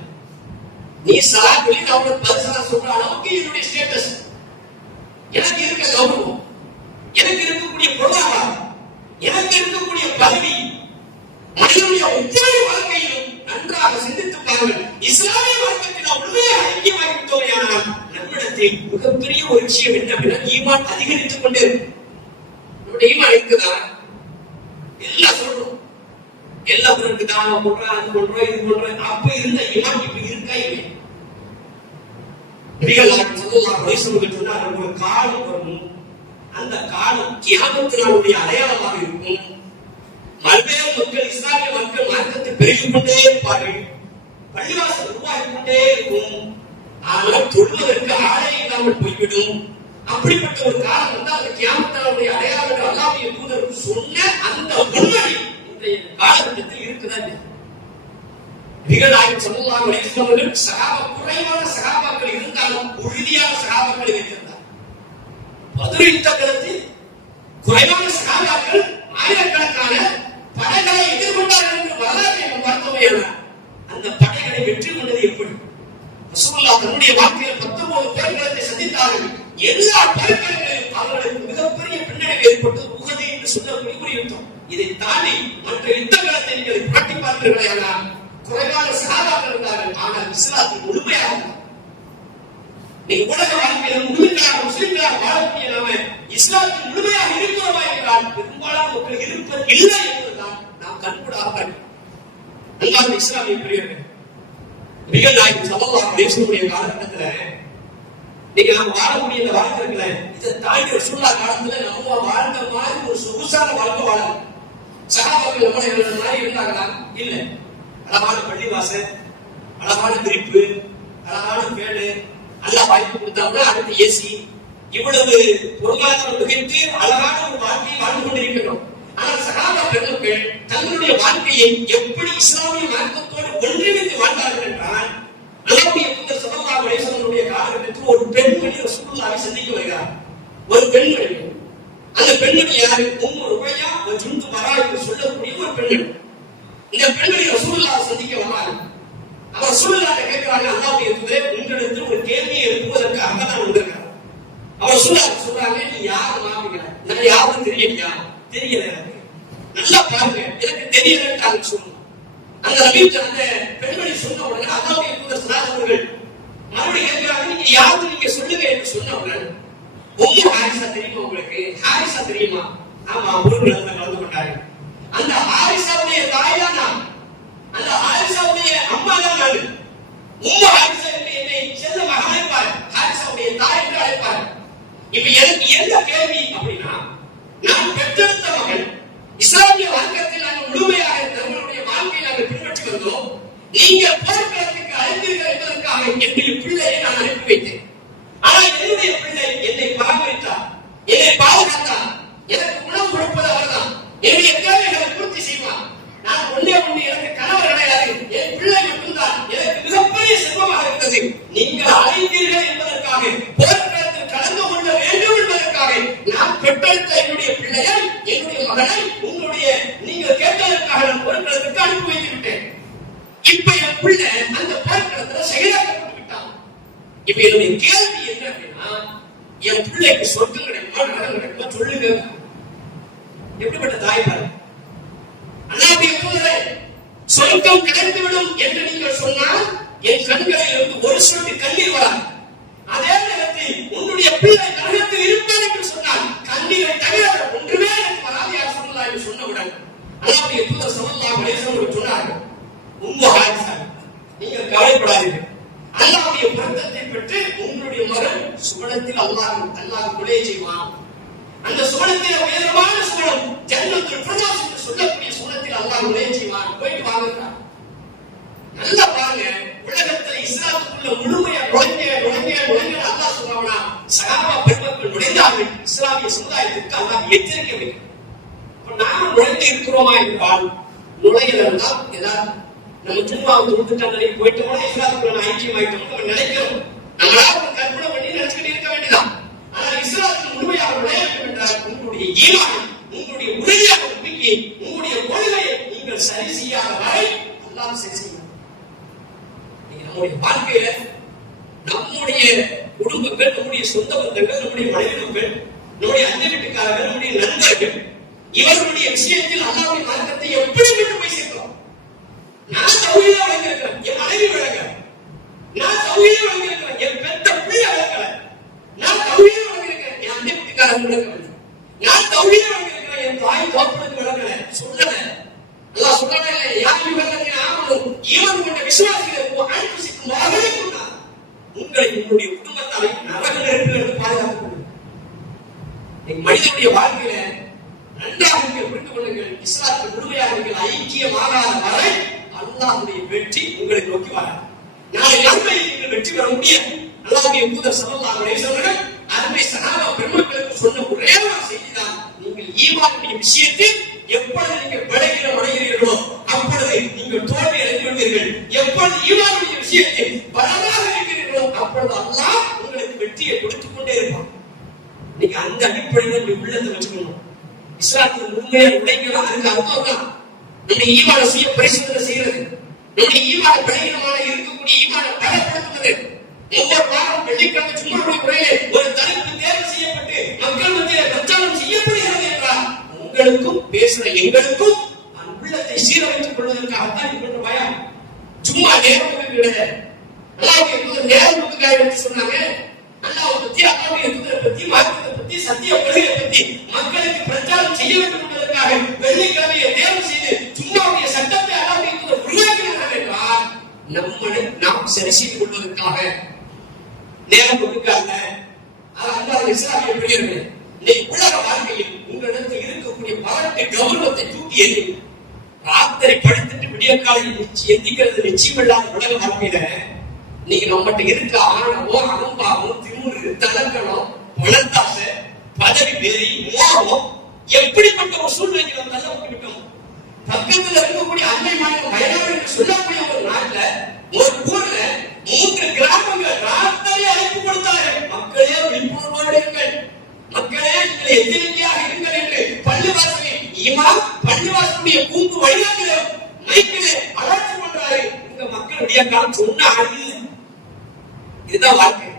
நீ சலாம் சொல்லி நான் பதிசலாம் சொல்ற அளவுக்கு என்னுடைய ஸ்டேட்டஸ், எனக்கு இருக்க கௌரவம், எனக்கு இருக்கக்கூடிய பொருளாதாரம், எனக்கு இருக்கக்கூடிய பதவி, மனிதனுடைய ஒவ்வொரு வாழ்க்கையிலும் நன்றாக சிந்தித்து பாருங்கள். இஸ்லாமிய மார்க்கத்தில் நாம் முழுமையாக ஐக்கியமாகிவிட்டோமேயானால் நம்மிடத்தில் மிகப்பெரிய ஒரு விஷயம் என்னவென்னா ஈமான் அதிகரித்துக் கொண்டே இருக்கும். நம்முடைய ஈமான் இருக்குதா? எல்லாம் சொல்றோம், எல்லாம் இருக்குதான், பண்றோம், அது பண்றோம், இது பண்றோம். அப்ப இருந்த ஈமான் இப்ப இருக்கா இல்லை? நபிகள் நாயகம் ஸல்லல்லாஹு அலைஹி வஸல்லம் சொன்னார்கள், ஒரு காலம் வரும், அந்த காலம் கியாமத் நாளுடைய அடையாளமாக இருக்கும். பல்வேறு மக்கள் இஸ்லாமிய மக்கள் மார்க்கத்தை பெருகிக் கொண்டே இருப்பார்கள், பள்ளிவாசல் உருவாகிக் கொண்டே இருக்கும். ஆனால் தொழுவதற்கு ஆளே இல்லாமல் போய்விடும். அப்படிப்பட்ட ஒரு காலம் வந்து அந்த கியாமத் நாளுடைய அடையாளங்கள் அல்லாஹ்வுடைய தூதர் சொன்ன அந்த உண்மை இன்றைய காலகட்டத்தில் இருக்குதா? நபிகள் நாயகம் ஸல்லல்லாஹு அலைஹி வஸல்லம் சஹாபா குறைவான சஹாபாக்கள் இருந்தாலும் உறுதியான சஹாபாக்களை வைத்திருந்தார். பத்ர் யுத்தத்தில் குறைவான சஹாபாக்கள் ஆயிரக்கணக்கான படைகளை எதிர்கொண்டார்கள் என்று வரலாற்றை நாம் பார்த்தோமேயானால் அந்த படைகளை வெற்றி கொண்டது எப்படி? ரசூலுல்லாஹ் தன்னுடைய வாழ்க்கையில் 19 போர்க்களத்தை சந்தித்தார்கள். எல்லா போர்க்களங்களிலும் அவர்களுக்கு தாண்டி மற்ற யுத்தங்களை நீங்கள் புரட்டி பார்த்தீர்களே ஆனால் குறைவான சகாபாக்கள் இருந்தார்கள். ஆனால் இஸ்லாத்தின் முழுமையாக நீங்க உலக வாழ்க்கையில முஸ்லிம்களாக வாழக்கூடிய நாம இஸ்லாத்தின் முழுமையாக இருக்கிறோமா என்றால் பெரும்பாலான மக்கள் இருப்பது இல்லை என்பதுதான் நாம் கண்கூடாக அன்பார்ந்த இஸ்லாமிய பிரியர்கள். மிக நாயகம் ஸல்லல்லாஹு அலைஹி வஸல்லம் காலகட்டத்துல நீங்க நாம் வாழக்கூடிய இந்த வாழ்க்கை இருக்குல்ல, இதை தாண்டி ரசூலுல்லாஹ் காலத்துல நம்ம வாழ்ந்த மாதிரி ஒரு சொகுசான வாழ்க்கை வாழலாம். சஹாபாக்கள் நம்ம மாதிரி இருந்தாங்களா? இல்ல. அழகான பள்ளிவாசல், அழகான விரிப்பு, அழகான பேடு, நல்லா வாய்ப்பு கொடுத்தாங்கன்னா அடுத்து ஏசி, இவ்வளவு பொருளாதாரம் மிகைத்து அழகான ஒரு வாழ்க்கையை வாழ்ந்து கொண்டிருக்கிறோம். ஆனால் சஹாபா பெருமக்கள் தங்களுடைய வாழ்க்கையை எப்படி இஸ்லாமிய மார்க்கத்தோடு ஒன்றிணைத்து வாழ்ந்தார்கள் என்றால், அல்லாஹ்வுடைய தூதர் ஸல்லல்லாஹு அலைஹி வஸல்லம் காலகட்டத்தில் ஒரு பெண்மணி ரசூலுல்லாஹை சந்திக்க வருகிறார். ஒரு பெண்மணி, அந்த பெண்மணி யாரு? உம்மு ருபையா பின்த் பரா என்று சொல்லக்கூடிய ஒரு பெண்மணி. இந்த பெண்மணி ரசூலுல்லாஹை சந்திக்க வந்தாங்க. அவர் ரசூலுல்லாஹ்ட்ட கேட்கிறாங்க, அல்லாஹ்வுடைய தூதரே, உங்களுக்கு ஒரு கேள்வியை எழுப்புவதற்காக தான் வந்திருக்கிறேன். அவர் சொல்றாங்க, நீ யாரு மாப்பிங்க? நான் யாரும் தெரியலையா? தெரியல. நல்லா பாருங்க, எனக்கு தெரியலன்னு சொல்லணும். அந்த நபிட்ட அந்த பெண்மணி சொன்ன உடனே அல்லாஹ்வுடைய தூதர் ஸல்லல்லாஹு அலைஹி வஸல்லம் மறுபடியும் கேட்கிறாங்க, நீங்க யாரு, நீங்க சொல்லுங்க என்று சொன்ன உடனே, உம்மு ஹாரிஸா தெரியுமா உங்களுக்கு? ஹாரிஸா தெரியுமா? ஆமா, ஒரு இடத்துல கலந்து கொண்டாங்க. அந்த ஹாரிஸாவுடைய தாய் தான் நான், அந்த ஹாரிஸாவுடைய அம்மா தான் நான். உம்மு ஹாரிஸா என்று என்னை செல்லமாக அழைப்பார், ஹாரிஸாவுடைய தாய் என்று அழைப்பார். இப்ப எனக்கு என்ன கேள்வி அப்படின்னா, நான் பெற்றெடுத்த மகன் இஸ்லாமிய மார்க்கத்தில் நாங்கள் முழுமையாக தங்களுடைய வாழ்க்கையை நாங்கள் பின்பற்றி வந்தோம். நீங்கள் போர்க்களத்துக்கு அழைத்தீர்கள் என்பதற்காக என்னுடைய பிள்ளையை நான் அனுப்பி வைத்தேன். ஆனால் என்னுடைய பிள்ளை என்னை பராமரித்தார், என்னை பாதுகாத்தார், எனக்கு உணவு கொடுப்பது அவர்தான், என்னுடைய தேவைகளை பூர்த்தி செய்வார். நான் ஒன்றே ஒன்று, எனக்கு கணவர் கிடையாது, என் பிள்ளை மட்டும்தான் எனக்கு மிகப்பெரிய செல்வமாக இருந்தது. நீங்கள் அழைத்தீர்கள் என்பதற்காக, போர்க்களத்தில் கலந்து கொள்ள வேண்டும் என்பதற்காக நான் பெற்றெடுத்த என்னுடைய பிள்ளையை, என்னுடைய மகனை உங்களுடைய நீங்கள் கேட்டதற்காக நான் போர்க்களத்துக்கு அனுப்பி வைத்து விட்டேன். இப்ப என் பிள்ளை அந்த போர்க்களத்தில் செயலாக்கப்பட்டு விட்டான். இப்ப என்னுடைய கேள்வி என்ன அப்படின்னா, என் பிள்ளைக்கு சொர்க்கம் கிடைக்குமா நரகம் கிடைக்குமா சொல்லுங்க. எப்படிப்பட்ட தாய் பாரு. அல்லாஹ்வுடைய தூதரே, சொர்க்கம் கிடைத்துவிடும் என்று நீங்கள் சொன்னால் என் கண்களில் இருந்து ஒரு சொட்டு கண்ணீர் வராது. அதே நேரத்தில் உன்னுடைய பிள்ளை நரகத்தில் இருப்பார் என்று சொன்னால் கண்ணீரை தவிர ஒன்றுமே எனக்கு வராது யார் சொல்லலாம் என்று சொன்னவுடன் அல்லாஹ்வுடைய தூதர் ஸல்லல்லாஹு அலைஹி வஸல்லம் சொன்னார்கள், உம்மு ஹாரிஸா, நீங்கள் கவலைப்படாதீர்கள். அல்லாஹ்வுடைய பொருத்தத்தை பெற்று உங்களுடைய மகன் சுவனத்தில் அல்லாஹ் கொலை செய்வான். அந்த சுவனத்தில் உயர்வான சுவனம் ஜன்னத்துல் ஃபிர்தௌஸ் என்று சொல்லக்கூடிய சுவனத்தில் அல்லாஹ் கொலை செய்வான். போயிட்டு வாங்க. நல்லா பாருங்க, உலகத்தில் இஸ்லாத்துக்குள்ள முழுமையா நுழைஞ்ச அல்லாஹ் சொல்றானா, சஹாபா பெருமக்கள் நுழைந்தார்கள். இஸ்லாமிய சமுதாயத்திற்கு அல்லாஹ் எச்சரிக்கை வைக்கிறார். நாம நுழைந்து இருக்கிறோமா என்றால் நுழையலன்னா ஏதாவது நம்ம சும்மா விட்டுட்டாங்க போயிட்டோம்னா இஸ்லாத்துக்குள்ள ஐக்கியமாயிட்டோம் நம்ம நினைக்கிறோம். நம்மளால ஒரு கற்பனை பண்ணி நினைச்சுக்கிட்டு இருக்க வேண்டியதான். ஆனால் இஸ்லாத்தில் முழுமையாக நுழைய வேண்டும் என்றால் உங்களுடைய ஈமான், உங்களுடைய உறுதியான நம்பிக்கை, உங்களுடைய கொள்கையை நீங்கள் சரி செய்யாத வரை அல்லாஹ் சரி செய்யும். நம்முடைய வாழ்க்கையில நம்முடைய குடும்பங்கள், நம்முடைய சொந்த பந்தங்கள், நம்முடைய மனைவி மக்கள், நம்முடைய அண்டை வீட்டுக்காரர்கள், நம்முடைய நண்பர்கள், இவர்களுடைய விஷயத்தில் அல்லாஹ்வுடைய மார்க்கத்தை எப்படி கொண்டு போய் சேர்க்கிறோம்? நான் தௌஹீதா வளர்ந்திருக்கிறேன், என் மனைவி வளர்க்கல. நான் தௌஹீதா வளர்ந்திருக்கிறேன், என் பெத்த பிள்ளை வளர்க்கல. நான் தௌஹீதா வளர்ந்திருக்கிறேன், என் அண்டை வீட்டுக்காரர்கள் வளர்க்கல. நான் தௌஹீதா வளர்ந்திருக்கிறேன், என் தாய் தகப்பனுக்கு வளர்க்கல. சொல்லல. அல்லாஹ் சொல்றானே, யா அய்யுஹல்லதீன ஆமனூ, ஈமான் கொண்ட விசுவாசிகளுக்கு அன்ஃபுஸிக்கும் வ அஹ்லீக்கும் உங்களை உங்களுடைய குடும்பத்தாரை நரக நெருப்பிலிருந்து பாதுகாத்துக் கொள்ளுங்கள். மனிதனுடைய வாழ்க்கையில நன்றாக நீங்கள் புரிந்து கொள்ளுங்கள், இஸ்லாத்தில் முழுமையாக நீங்கள் ஐக்கியமாகாத வரை அல்லாஹ்வுடைய வெற்றி உங்களை நோக்கி வராது. நாளை மறுமையில் நீங்கள் வெற்றி பெற முடியாது. அல்லாஹ்வுடைய தூதர் ஸல்லல்லாஹு அலைஹி வஸல்லம் அருமை சஹாபா பெருமக்களுக்கு சொன்ன ஒரே ஒரு செய்திதான், நீங்கள் ஈமானுடைய விஷயத்தில் எப்பொழுது நீங்கள் பலகீனம் அடைகிறீர்களோ அப்பொழுது நீங்கள் தோல்வி அடைந்து விடுவீர்கள். எப்பொழுது ஈமானுடைய விஷயத்தில் பலமாக இருக்கிறீர்களோ அப்பொழுது அல்லாஹ் உங்களுக்கு வெற்றியை கொடுத்துக் கொண்டே இருப்பான். நீங்க அந்த அடிப்படையில் உங்களுடைய உள்ளத்தை வச்சுக்கணும். இஸ்லாத்தில் முழுமையா உழைக்கலாம், அதுக்கு அர்த்தம் தான் நம்முடைய ஈமான சுய பரிசோதனை செய்யறது, நம்முடைய ஈமான பலகீனமான இருக்கக்கூடிய ஈமான பலப்படுத்துவது. ஒவ்வொரு வாரம் வெள்ளிக்கிழமை சும்மாவுடைய முறையிலே ஒரு தலைப்பு தேர்வு செய்யப்பட்டு மக்கள் மத்தியில் பிரச்சாரம் செய்யப்படுகிறது என்றால் உங்களை மக்களுக்கும் பேசுற எங்களுக்கும் உள்ளத்தை சீரமைத்துக் கொள்வதற்காகத்தான் இது பயம். சும்மா நேரம் கிடையாது. நேரம் எடுத்து சொன்னாங்க. அல்லாஹ் பத்தி, அல்லாஹ்வுடைய தூதரை பத்தி, மார்க்கத்தை பத்தி, சத்திய கொள்கையை பத்தி மக்களுக்கு பிரச்சாரம் செய்ய வேண்டும் என்பதற்காக வெள்ளிக்கிழமையை தேர்வு செய்து சும்மாவுடைய சட்டத்தை அல்லாஹ்வுடைய தூதர் உருவாக்கினார்கள் என்றால் நாம் சரி செய்து கொள்வதற்காக நேரம் கொடுக்காத. அல்லாஹ் இஸ்லாமிய பிரியர்களே, இன்னைக்கு உலக வாழ்க்கையில் உங்களிடத்தில் இருக்கக்கூடிய பரட்டு கௌரவத்தை தூக்கி எறியும். ராத்திரி படுத்துட்டு விடிய காலையில் எந்திக்கிறது நிச்சயம் இல்லாத உலக வாழ்க்கையில இன்னைக்கு நம்மகிட்ட இருக்க ஆணவோ அகம்பாவம் திமுரு தலக்கணம் பணத்தாசை பதவி வெறி மோகம் எப்படிப்பட்ட ஒரு சூழ்நிலைக்கு நம்ம தள்ளப்பட்டுவிட்டோம். பக்கத்துல இருக்கக்கூடிய அண்டை மாநிலம் வயநாடு என்று சொல்லக்கூடிய ஒரு நாட்டுல ஒரு ஊர்ல 3 கிராமங்கள் ராத்திரி அழைப்பு கொடுத்தார்கள். மக்களே விழிப்புணர்வோடு இருங்கள், மக்களே நீங்கள் எச்சரிக்கையாக இருங்கள் என்று பள்ளிவாசலில் இமாம் பள்ளிவாசலுடைய கூம்பு வழிகாட்டில மைக்கிலே அழைத்து கொண்டாரு. இந்த மக்களுடைய காலம் சொன்ன ஆளு இதுதான் வாழ்க்கை.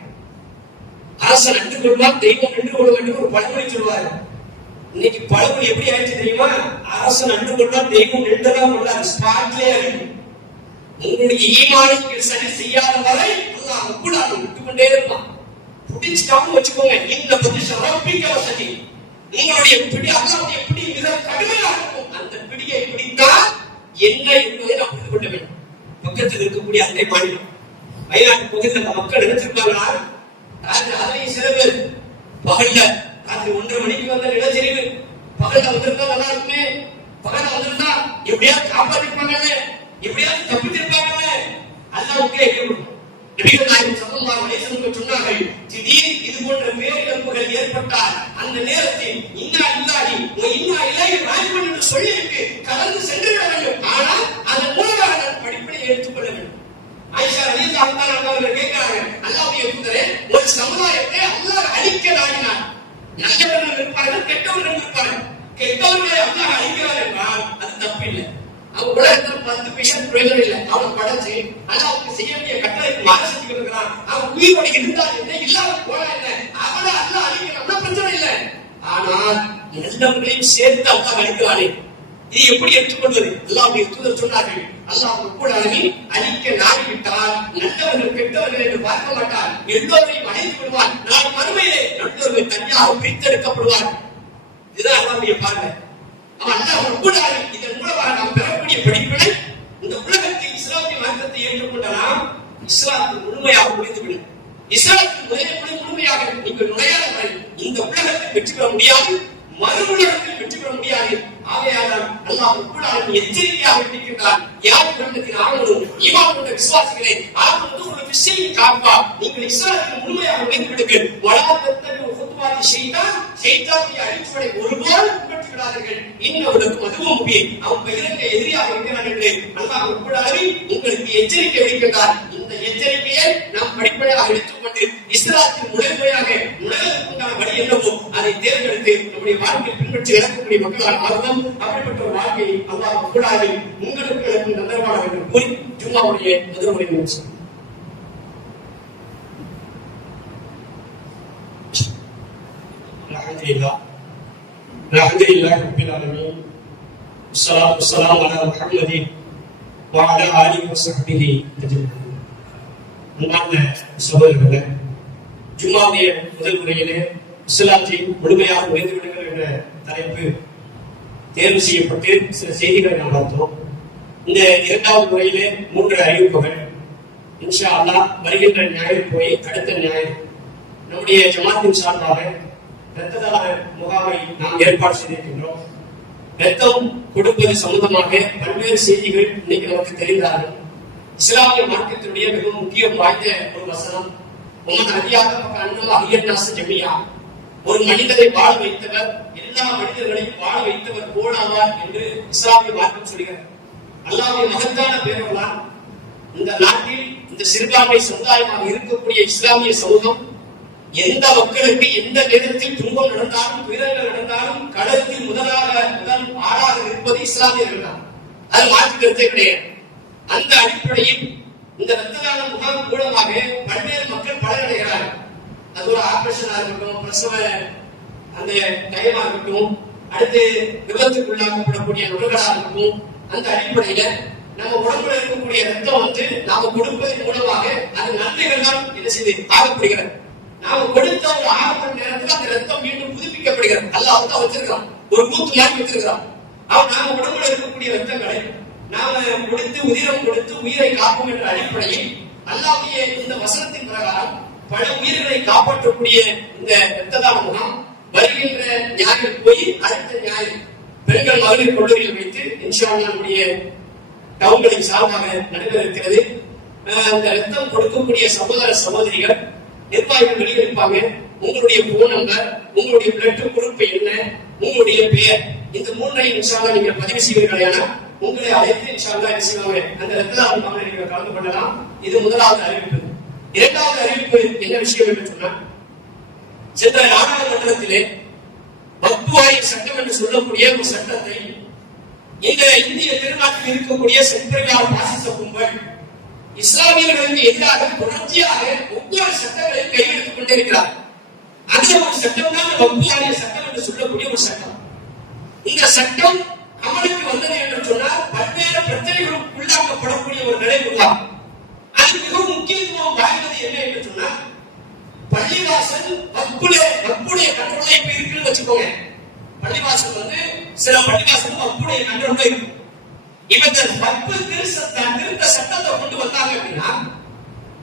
அரசன் நன்று கொள்வார், தெய்வம் நின்று கொள்ள வேண்டும் ஒரு பழமொழி சொல்வாரு. இன்னைக்கு பழமொழி எப்படி ஆயிடுச்சு தெரியுமா? அரசன் நன்று கொள்வார், தெய்வம் நின்றுதான் கொள்ளாது, ஸ்பாட்லயே அறியும். உங்களுடைய ஈமானுக்கு சரி செய்யாத வரை அல்லாஹ் கூடாது விட்டுக்கொண்டே இருப்பான். புடிச்சுட்டாவும் வச்சுக்கோங்க. இந்த பத்தி சிறப்பிக்க வசதி உங்களுடைய பிடி அல்லாஹ்வுடைய பிடி மிக கடுமையாக இருக்கும். அந்த பிடியை பிடித்தால் என்ன என்பதை நாம் புரிந்து கொள்ள வேண்டும். பக்கத்தில் இருக்கக்கூடிய அண்டை மாநிலம் வயநாட்டு பகுதியில் அந்த மக்கள் நினைச்சிருப்பாங்களா? ராத்திரி சில பேர் பகல்ல ராத்திரி 1:30 மணிக்கு வந்த நிலச்சரிவு பகல்ல வந்திருந்தா நல்லா இருக்குமே, பகல்ல வந்திருந்தா எப்படியாவது காப்பாற்றிருப்பாங்கல்ல, எப்படியாவது தப்பித்திருப்பாங்கல்ல, அல்லாஹ்வுக்கே கேட்கணும். நபிகள் நாயகம் ஸல்லல்லாஹு அலைஹி வஸல்லம் சொன்னார்கள், திடீர் இது போன்ற பேரிழப்புகள் ஏற்பட்டால் அந்த நேரத்தில் இன்னா லில்லாஹி வ இன்னா இலைஹி ராஜிஊன் என்று சொல்லிவிட்டு கலந்து சென்று விட வேண்டும். ஆனால் அதன் மூலமாக நான் படிப்பினை எடுத்துக்கொள்ள வேண்டும். ஆயிஷா ரலியல்லாஹு தஆலா அவர்கள் கேட்கிறாங்க, அல்லாஹ்வுடைய தூதரே, ஒரு சமுதாயத்தை அல்லாஹ் அழிக்க நாடினார். நல்லவர்கள் இருப்பார்கள், கெட்டவர்கள் இருப்பார்கள். கெட்டவர்களை அல்லாஹ் அழிக்கிறார் என்றால் அது தப்பில்லை. அவன் உலகத்தில் 10 பைசா பிரயோஜனம் இல்லை. அவன் படைச்சு அல்லாஹ்வுக்கு செய்ய வேண்டிய கட்டளைக்கு மாறு செஞ்சு கொண்டிருக்கிறான். அவன் உயிரோடு இருந்தால் என்ன, இல்லாம போனா என்ன, அவனை அல்லாஹ் அழிக்கிறான், பிரச்சனை இல்லை. ஆனால் நல்லவர்களையும் சேர்த்து அல்லாஹ் அழிக்கிறானே, இது எப்படி எடுத்துக்கொள்வது? அல்லாஹ்வுடைய தூதர் சொன்னார்கள், அல்லாஹ் ரப்பல் ஆலமீன் அழிக்க நாடிவிட்டால் நல்லவர்கள் கெட்டவர்கள் என்று பார்க்க மாட்டார், எல்லோரையும் அழைத்து விடுவார். நாளை மறுமையிலே நல்லவர்கள் தனியாக பிரித்தெடுக்கப்படுவார். இதுதான் அல்லாஹ்வுடைய பார்வை. அல்லாஹ் ரப்பல் ஆலமீன் இதன் மூலமாக நாம் பெறக்கூடிய படிப்பினை, இந்த உலகத்தில் இஸ்லாமிய மார்க்கத்தை ஏற்றுக்கொண்ட நாம் இஸ்லாத்தை முழுமையாக புரிந்துவிடும். இஸ்லாத்தின் முழுமையாக நீங்கள் நுழையாத வரை இந்த உலகத்தில் வெற்றி பெற முடியாது, மறு உலகத்தில் வெற்றி பெற முடியாது. ஆகையால் அல்லாஹ் ரப்பல் ஆலமீன் எச்சரிக்கையாக இருக்கின்றார். யார் உள்ளத்தில் ஆமனும் ஈமான் கொண்ட விசுவாசிகளே, ஆமனு ஒரு விஷயம் காப்பா, நீங்கள் இஸ்லாத்தில் முழுமையாக நுழைந்து விடுங்கள். வலாத்தத்தனு ஹுத்வாதி ஷைத்தானுடைய அடிச்சுவடை ஒருபோதும் பின்பற்றி விடாதீர்கள். இன்னவனுக்கும் அதுவும் முக்கியம். அவன் பகிரங்க எதிரியாக இருக்கிறான் என்று அல்லாஹ் ரப்பல் ஆலமீன் உங்களுக்கு எச்சரிக்கை விடுக்கின்றார். இந்த எச்சரிக்கையை நாம் படிப்படியாக எடுத்துக்கொண்டு இஸ்லாத்தில் முழுமையாக நுழைவதற்குண்டான வழி என்னவோ அதை தேர்ந்தெடுத்து நம்முடைய வாழ்க்கையை பின்பற்றி இறக்கக்கூடிய மக்களால் மாறுதல். அப்படிப்பட்ட ஒரு வாழ்க்கையை அல்லாஹ் ரப்பல் ஆலமீன் உங்களுக்கு எனக்கு நந்தரமான வேண்டும் கூறி ஜும்மாவுடைய முதல் முறை நிகழ்ச்சி. அல்ஹம்துலில்லாஹ் ரப்பில் ஆலமீன் வஸ்ஸலாத்து வஸ்ஸலாமு அலா முஹம்மதின் வ அலா ஆலிஹி வ ஸஹ்பிஹி அஜ்மஈன். அன்பார்ந்த சகோதரர்களே, ஜும்மாவுடைய முதல் முறையிலே இஸ்லாத்தை முழுமையாக நுழைந்து விடுங்கள் என்ற தலைப்பு தேர்வு செய்யப்பட்டு சில செய்திகளை நாம் பார்த்தோம். இந்த 2வது முறையிலே 3 அறிவிப்புகள். இன்ஷா அல்லாஹ் வருகின்ற ஞாயிறு போய் அடுத்த ஞாயிறு நம்முடைய ஜமாத்தின் சார்பாக இரத்த தான முகாமை நாம் ஏற்பாடு செய்திருக்கின்றோம். இரத்தம் கொடுப்பது சம்பந்தமாக பல்வேறு செய்திகள் இன்னைக்கு நமக்கு தெரிந்தார்கள். இஸ்லாமிய மார்க்கத்தினுடைய மிகவும் முக்கியம் வாய்ந்த ஒரு வசனம், ஒரு மனிதரை வாழ வைத்தவர் எல்லா மனிதர்களையும் வாழ வைத்தவர் போலாவார் என்று இஸ்லாமிய மார்க்கம் சொல்கிறது. அல்லாஹ்வுடைய மகத்தான பேரவர்களால் இந்த நாட்டில் இந்த சிறுபான்மை சமுதாயமாக இருக்கக்கூடிய இஸ்லாமிய சமூகம் எந்த மக்களுக்கு எந்த நேரத்தில் துன்பம் நடந்தாலும் துயரங்கள் நடந்தாலும் களத்தில் முதல் ஆளாக இருப்பது இஸ்லாமியர்கள் தான். அது மாற்று கருத்தே கிடையாது. அந்த அடிப்படையில் இந்த இரத்த தான முகாம் மூலமாக பல்வேறு மக்கள் பலனடைகிறார்கள். அது ஒரு ஆபரேஷனா இருக்கட்டும், பிரசவ அந்த டயமா இருக்கட்டும், அடுத்து விபத்துக்குள்ளாக்கப்படக்கூடிய நுகர்களா இருக்கும். அந்த அடிப்படையில நம்ம உடம்புல இருக்கக்கூடிய ரத்தம் வந்து நாம கொடுப்பதன் மூலமாக அது நன்மைகள் தான் என்ன செய்து ஆகப்படுகிறது. நாம கொடுத்த ஒரு 6 மணி நேரத்துல அந்த ரத்தம் மீண்டும் புதுப்பிக்கப்படுகிறது. அல்லாஹ் தான் வச்சிருக்கான், ஒரு மூத்து மாதிரி வச்சிருக்கான். அவன் நாம உடம்புல இருக்கக்கூடிய ரத்தங்களை நாம கொடுத்து உதிரம் கொடுத்து உயிரை காப்போம் என்ற அடிப்படையில் அல்லாஹ்வுடைய இந்த வசனத்தின் பிரகாரம் பல உயிர்களை காப்பாற்றக்கூடிய இந்த இரத்த தான முகாம் வருகின்ற ஞாயிறு போய் அடுத்த ஞாயிறு பெண்கள் மகளிர் கல்லூரியில் வைத்து இன்ஷா அல்லாஹ் நம்முடைய டவுன்களின் சார்பாக நடைபெற இருக்கிறது. அந்த ரத்தம் கொடுக்கக்கூடிய சகோதர சகோதரிகள் நிர்வாகிகள் வெளியே இருப்பாங்க. உங்களுடைய போன் நம்பர், உங்களுடைய பிளட் குரூப் என்ன, உங்களுடைய பெயர், இந்த 3ஐயும் இன்ஷா அல்லாஹ் நீங்க பதிவு செய்வீர்களான உங்களை அழைத்து இன்ஷா அல்லாஹ் என்ன செய்வாங்க, அந்த ரத்த தான முகாமில் நீங்க கலந்து கொள்ளலாம். இது முதலாவது அறிவிப்பு. இரண்டாவது அறிவிப்பு என்ன விஷயம் என்று சொன்னால், சென்ற நாடாளுமன்றத்திலே வக்ஃப் வாரிய சட்டம் என்று சொல்லக்கூடிய ஒரு சட்டத்தை இந்த இந்திய திருநாட்டில் இருக்கக்கூடிய சென்ட்ரல் பாசிச கும்பல் இஸ்லாமியர்களுக்கு எதிராக தொடர்ச்சியாக ஒவ்வொரு சட்டங்களையும் கையெழுத்துக் கொண்டிருக்கிறார். அந்த ஒரு சட்டம் தான் வக்ஃப் வாரிய சட்டம் என்று சொல்லக்கூடிய ஒரு சட்டம். இந்த சட்டம் அமலுக்கு வந்தது என்று சொன்னால் பல்வேறு பிரச்சனைகளுக்கு உள்ளாக்கப்படக்கூடிய ஒரு நிலை உருவாகும். அது மிகவும் முக்கியத்துவம் வாய்ந்தது என்ன என்று சொன்னால், பள்ளிவாசல் வக்ஃபுடைய கண்ட்ரோல்ல இப்ப இருக்குன்னு வச்சுக்கோங்க. பள்ளிவாசல் வந்து சில பள்ளிவாசல் வக்ஃபுடைய கண்ட்ரோல்ல இருக்கும். இப்ப இந்த வக்ஃப் திருத்த சட்டத்தை கொண்டு வந்தாங்க அப்படின்னா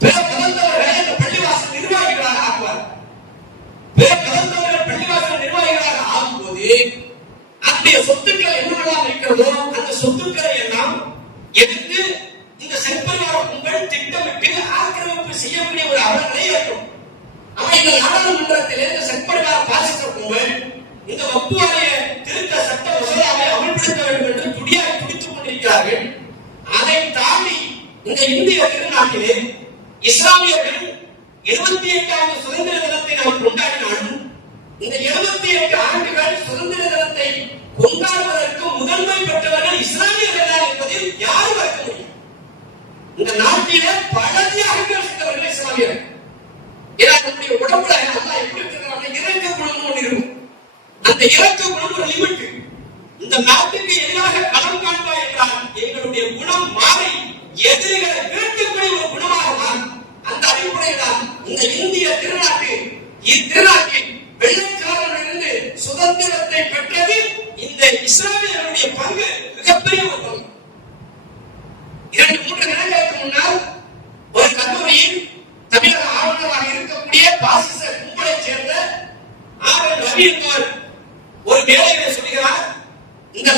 பிற மதத்தவர்களை இந்த பள்ளிவாசல் நிர்வாகிகளாக ஆக்குவார். பிற மதத்தவர்கள் பள்ளிவாசல் நிர்வாகிகளாக ஆகும்போது அந்த சொத்துக்கள் என்னவெல்லாம் இருக்கிறதோ அந்த சொத்துக்களை எல்லாம் எடுத்து இந்த செல்பரிவார கும்பல் திட்டமிட்டு ஆக்கிரமிப்பு செய்யக்கூடிய ஒரு அவலநிலை இருக்கும். ஆனா இந்த நாடாளுமன்றத்திலே இந்த செல்பரிவார பாசிச கும்பல் இந்த வக்ஃப் வாரிய திருத்த சட்ட மசோதாவை அமல்படுத்த வேண்டும் என்று துடியாய் துடித்துக் கொண்டிருக்கிறார்கள். அதை தாண்டி இந்த இந்திய திருநாட்டிலே இஸ்லாமியர்கள் 78வது சுதந்திர தினத்தை நாம் கொண்டாடினாலும் இந்த 78 ஆண்டுகள் சுதந்திர தினத்தை கொண்டாடுவதற்கு முதன்மை பெற்றவர்கள் இஸ்லாமியர்கள் தான் என்பதில் யாரும் மறுக்க முடியும். இந்த நாட்டிலே பல தியாகங்கள் செய்தவர்கள் இஸ்லாமியர்கள். ஏன்னா நம்முடைய உடம்புல அல்லாஹ் எப்படி இருக்கிறாங்க, இறக்க குணம் ஒன்று இருக்கும். அந்த இறக்க குணம் ஒரு லிமிட். இந்த நாட்டுக்கு எதிராக களம் காண்பா என்றால் எங்களுடைய குணம் மாறி எதிரிகளை வீழ்த்தக்கூடிய ஒரு குணமாக மாறும். அந்த அடிப்படையில் தான் இந்த இந்திய திருநாட்டில் வெள்ளக்காரனிலிருந்து சுதந்திரத்தை பெற்றது இந்த இஸ்லாமியர்களுடைய பங்கு மிகப்பெரிய ஒரு பங்கு. 2-3 தினங்களுக்கு முன்னால் ஒரு கல்லூரியில் தமிழக ஆளுநராக இருக்கக்கூடிய பாசிச கும்பலை சேர்ந்த ஆர்.என். ரவி என்பவர் ஒரு மேடையிலே சொல்கிறார், இந்த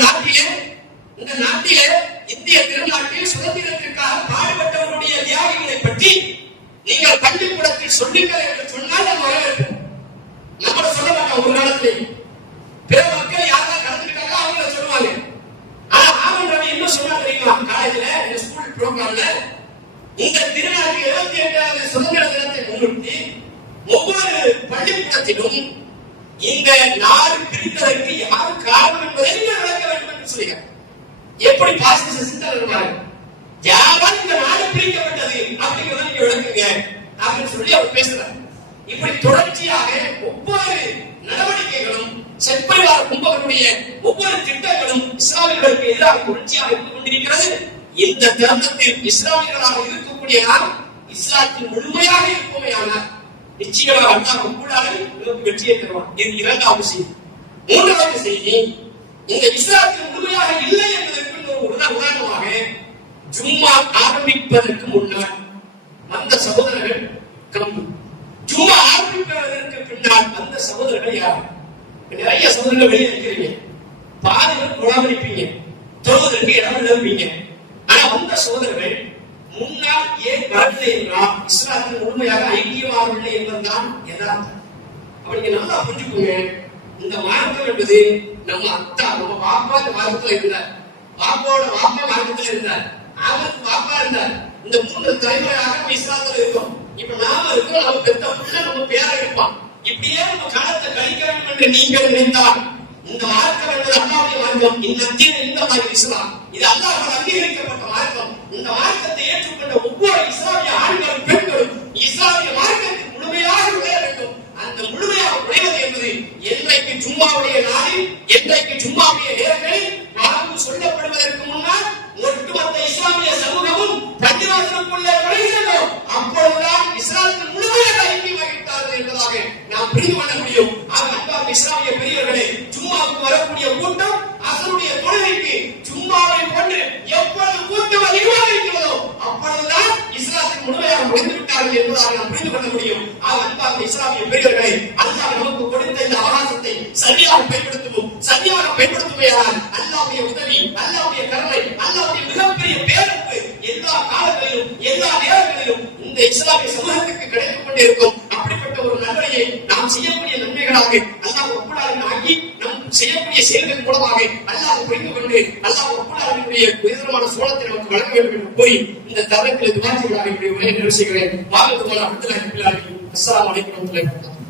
நாட்டிலே இந்திய திருநாட்டில் சுதந்திரத்திற்காக பாடுபட்டவருடைய தியாகிகளை பற்றி நீங்கள் பள்ளிக்கூடத்தில் சொல்லுங்கள் என்று சொன்னால் நம்ம வரவேற்போம். நம்மள சொல்ல மாட்டோம். ஒரு காலத்தில் பிற மக்கள் யாரெல்லாம் கலந்துக்கிட்டாங்க அவங்கள சொல்லுவாங்க. ஆனா ஆர்.என். ரவி என்ன சொன்னா தெரியுமா, காலேஜ்ல இந்த ஸ்கூல் ப்ரோக்ராம்ல இந்த திருநாட்டில் 78வது சுதந்திர தினத்தை முன்னிட்டு ஒவ்வொரு பள்ளிக்கூடத்திலும் இந்த நாடு பிரித்ததற்கு யார் காரணம் என்பதை விளக்க வேண்டும் என்று சொல்லுங்க. எப்படி பாசிச சிந்தனை யாரால் இந்த நாடு பிரிக்கப்பட்டது அப்படிங்கிறத நீங்க விளக்குங்க அப்படின்னு சொல்லி அவர் பேசுறார். இப்படி தொடர்ச்சியாக ஒவ்வொரு நடவடிக்கைகளும் செல்பரிவார கும்பலுடைய ஒவ்வொரு திட்டங்களும் இஸ்லாமியர்களுக்கு எதிராக தொடர்ச்சியாக இருந்து கொண்டிருக்கிறது. இந்த தருணத்தில் இஸ்லாமியர்களாக இருக்கக்கூடிய நாம் இஸ்லாத்தின் முழுமையாக இருப்போமையானால் நிச்சயமாக அல்லாஹ் கூடாது நமக்கு வெற்றியை தருவான். இது 2வது செய்தி. 3வது செய்தி, இந்த இஸ்லாத்தின் முழுமையாக இல்லை என்பதற்கு ஒரு உதாரணமாக ஜும்மா ஆரம்பிப்பதற்கு முன்னால் அந்த சகோதரர்கள் ஜும்மா ஆரம்பிப்பதற்கு பின்னால் அந்த சகோதரர்கள் யார்? நிறைய சகோதரர்கள் வெளியே இருக்கிறீங்க, பாதிகள் கொலாமரிப்பீங்க, தொழுவதற்கு இடம் இழப்பீங்க. ஆனா அந்த சகோதரர்கள் முன்னால் ஏன் வரவில்லை என்றால் இஸ்லாத்தின் முழுமையாக ஐக்கியமாகவில்லை என்பதுதான் யதார்த்தம். அப்படி நல்லா புரிஞ்சுக்கோங்க. இந்த மார்க்கம் என்பது நம்ம அத்தா நம்ம பாப்பா இந்த மார்க்கத்துல இருந்தார், பாப்பாவோட பாப்பா மார்க்கத்துல இருந்தார், அவருக்கு பாப்பா இருந்தார். இந்த 3 தலைமுறையாக நம்ம இஸ்லாத்துல இருக்கோம். இப்ப நாம இருக்கோம், நம்ம பெத்த புள்ள நம்ம பேர இருப்போம். இப்படியே நம்ம காலத்தை கழிக்க வேண்டும் என்று நீங்கள் நினைத்தால் இந்த மார்க்கம் என்பது அல்லாஹ்வுடைய மார்க்கம். இந்த மாதிரி இஸ்லாம் இது அல்லாஹ்வால் அங்கீகரிக்கப்பட்ட மார்க்கம். இந்த மார்க்கத்தை ஏற்றுக்கொண்ட ஒவ்வொரு இஸ்லாமிய ஆண்களும் பெண்களும் இஸ்லாமிய மார்க்கத்தில் முழுமையாக நுழைய வேண்டும். அந்த முழுமையாக நுழைவது என்பது என்றைக்கு ஜும்மாவுடைய நாளில் இன்றைக்கு ஜும்மாவுடைய நேரங்களில் வாழ்வு சொல்லப்படுவதற்கு முன்னால் ஒட்டுமொத்த இஸ்லாமிய சமூகமும் பள்ளிவாசலுக்குள்ளே நுழைகிறதோ அப்பொழுதுதான் இஸ்லாத்தின் முழுமையாக ஐக்கியமாகிவிட்டார்கள் என்பதாக நாம் புரிந்து கொள்ள முடியும். அன்பார்ந்த இஸ்லாமிய பெரியவர்களே, ஜும்மாவுக்கு வரக்கூடிய கூட்டம் அசருடைய தொழுகைக்கு ஜும்மாவை போன்று எப்பொழுது கூட்டம் அதிகமாக இருக்கிறதோ அப்பொழுதுதான் இஸ்லாத்தின் முழுமையாக நுழைந்து விட்டார்கள் என்பதாக நாம் புரிந்து கொள்ள முடியும். அன்பார்ந்த இஸ்லாமிய பெரியவர்களே, அல்லாஹ் நமக்கு கொடுத்த இந்த அவகாசத்தை சரியாக பயன்படுத்துவோம். சரியாக பயன்படுத்துவையானால் அல்லாஹ்வுடைய உதவி, அல்லாஹ்வுடைய கருணை, அல்லாஹ்வுடைய மிகப்பெரிய பேரன்பு எல்லா காலங்களிலும் எல்லா நேரங்களிலும் இந்த இஸ்லாமிய சமூகத்துக்கு கிடைத்துக் கொண்டே இருக்கும். அப்படிப்பட்ட ஒரு நன்மையை நாம் செய்யக்கூடிய நன்மைகளாக அல்லாஹ் ரப்பல் ஆலமீன் ஆக்கி நம் செய்யக்கூடிய செயல்கள் மூலமாக அல்லாஹ் புரிந்து கொண்டு அல்லாஹ் ரப்பல் ஆலமீனுடைய உயர்தரமான சோழத்தை நமக்கு வழங்க வேண்டும் என்று கூறி இந்த தருணத்தில் துஆ செய்வதாக என்னுடைய உரையை நிறைவு செய்கிறேன். அஸ்ஸலாமு அலைக்கும் வரஹ்மத்துல்லாஹி வபரகாத்துஹு.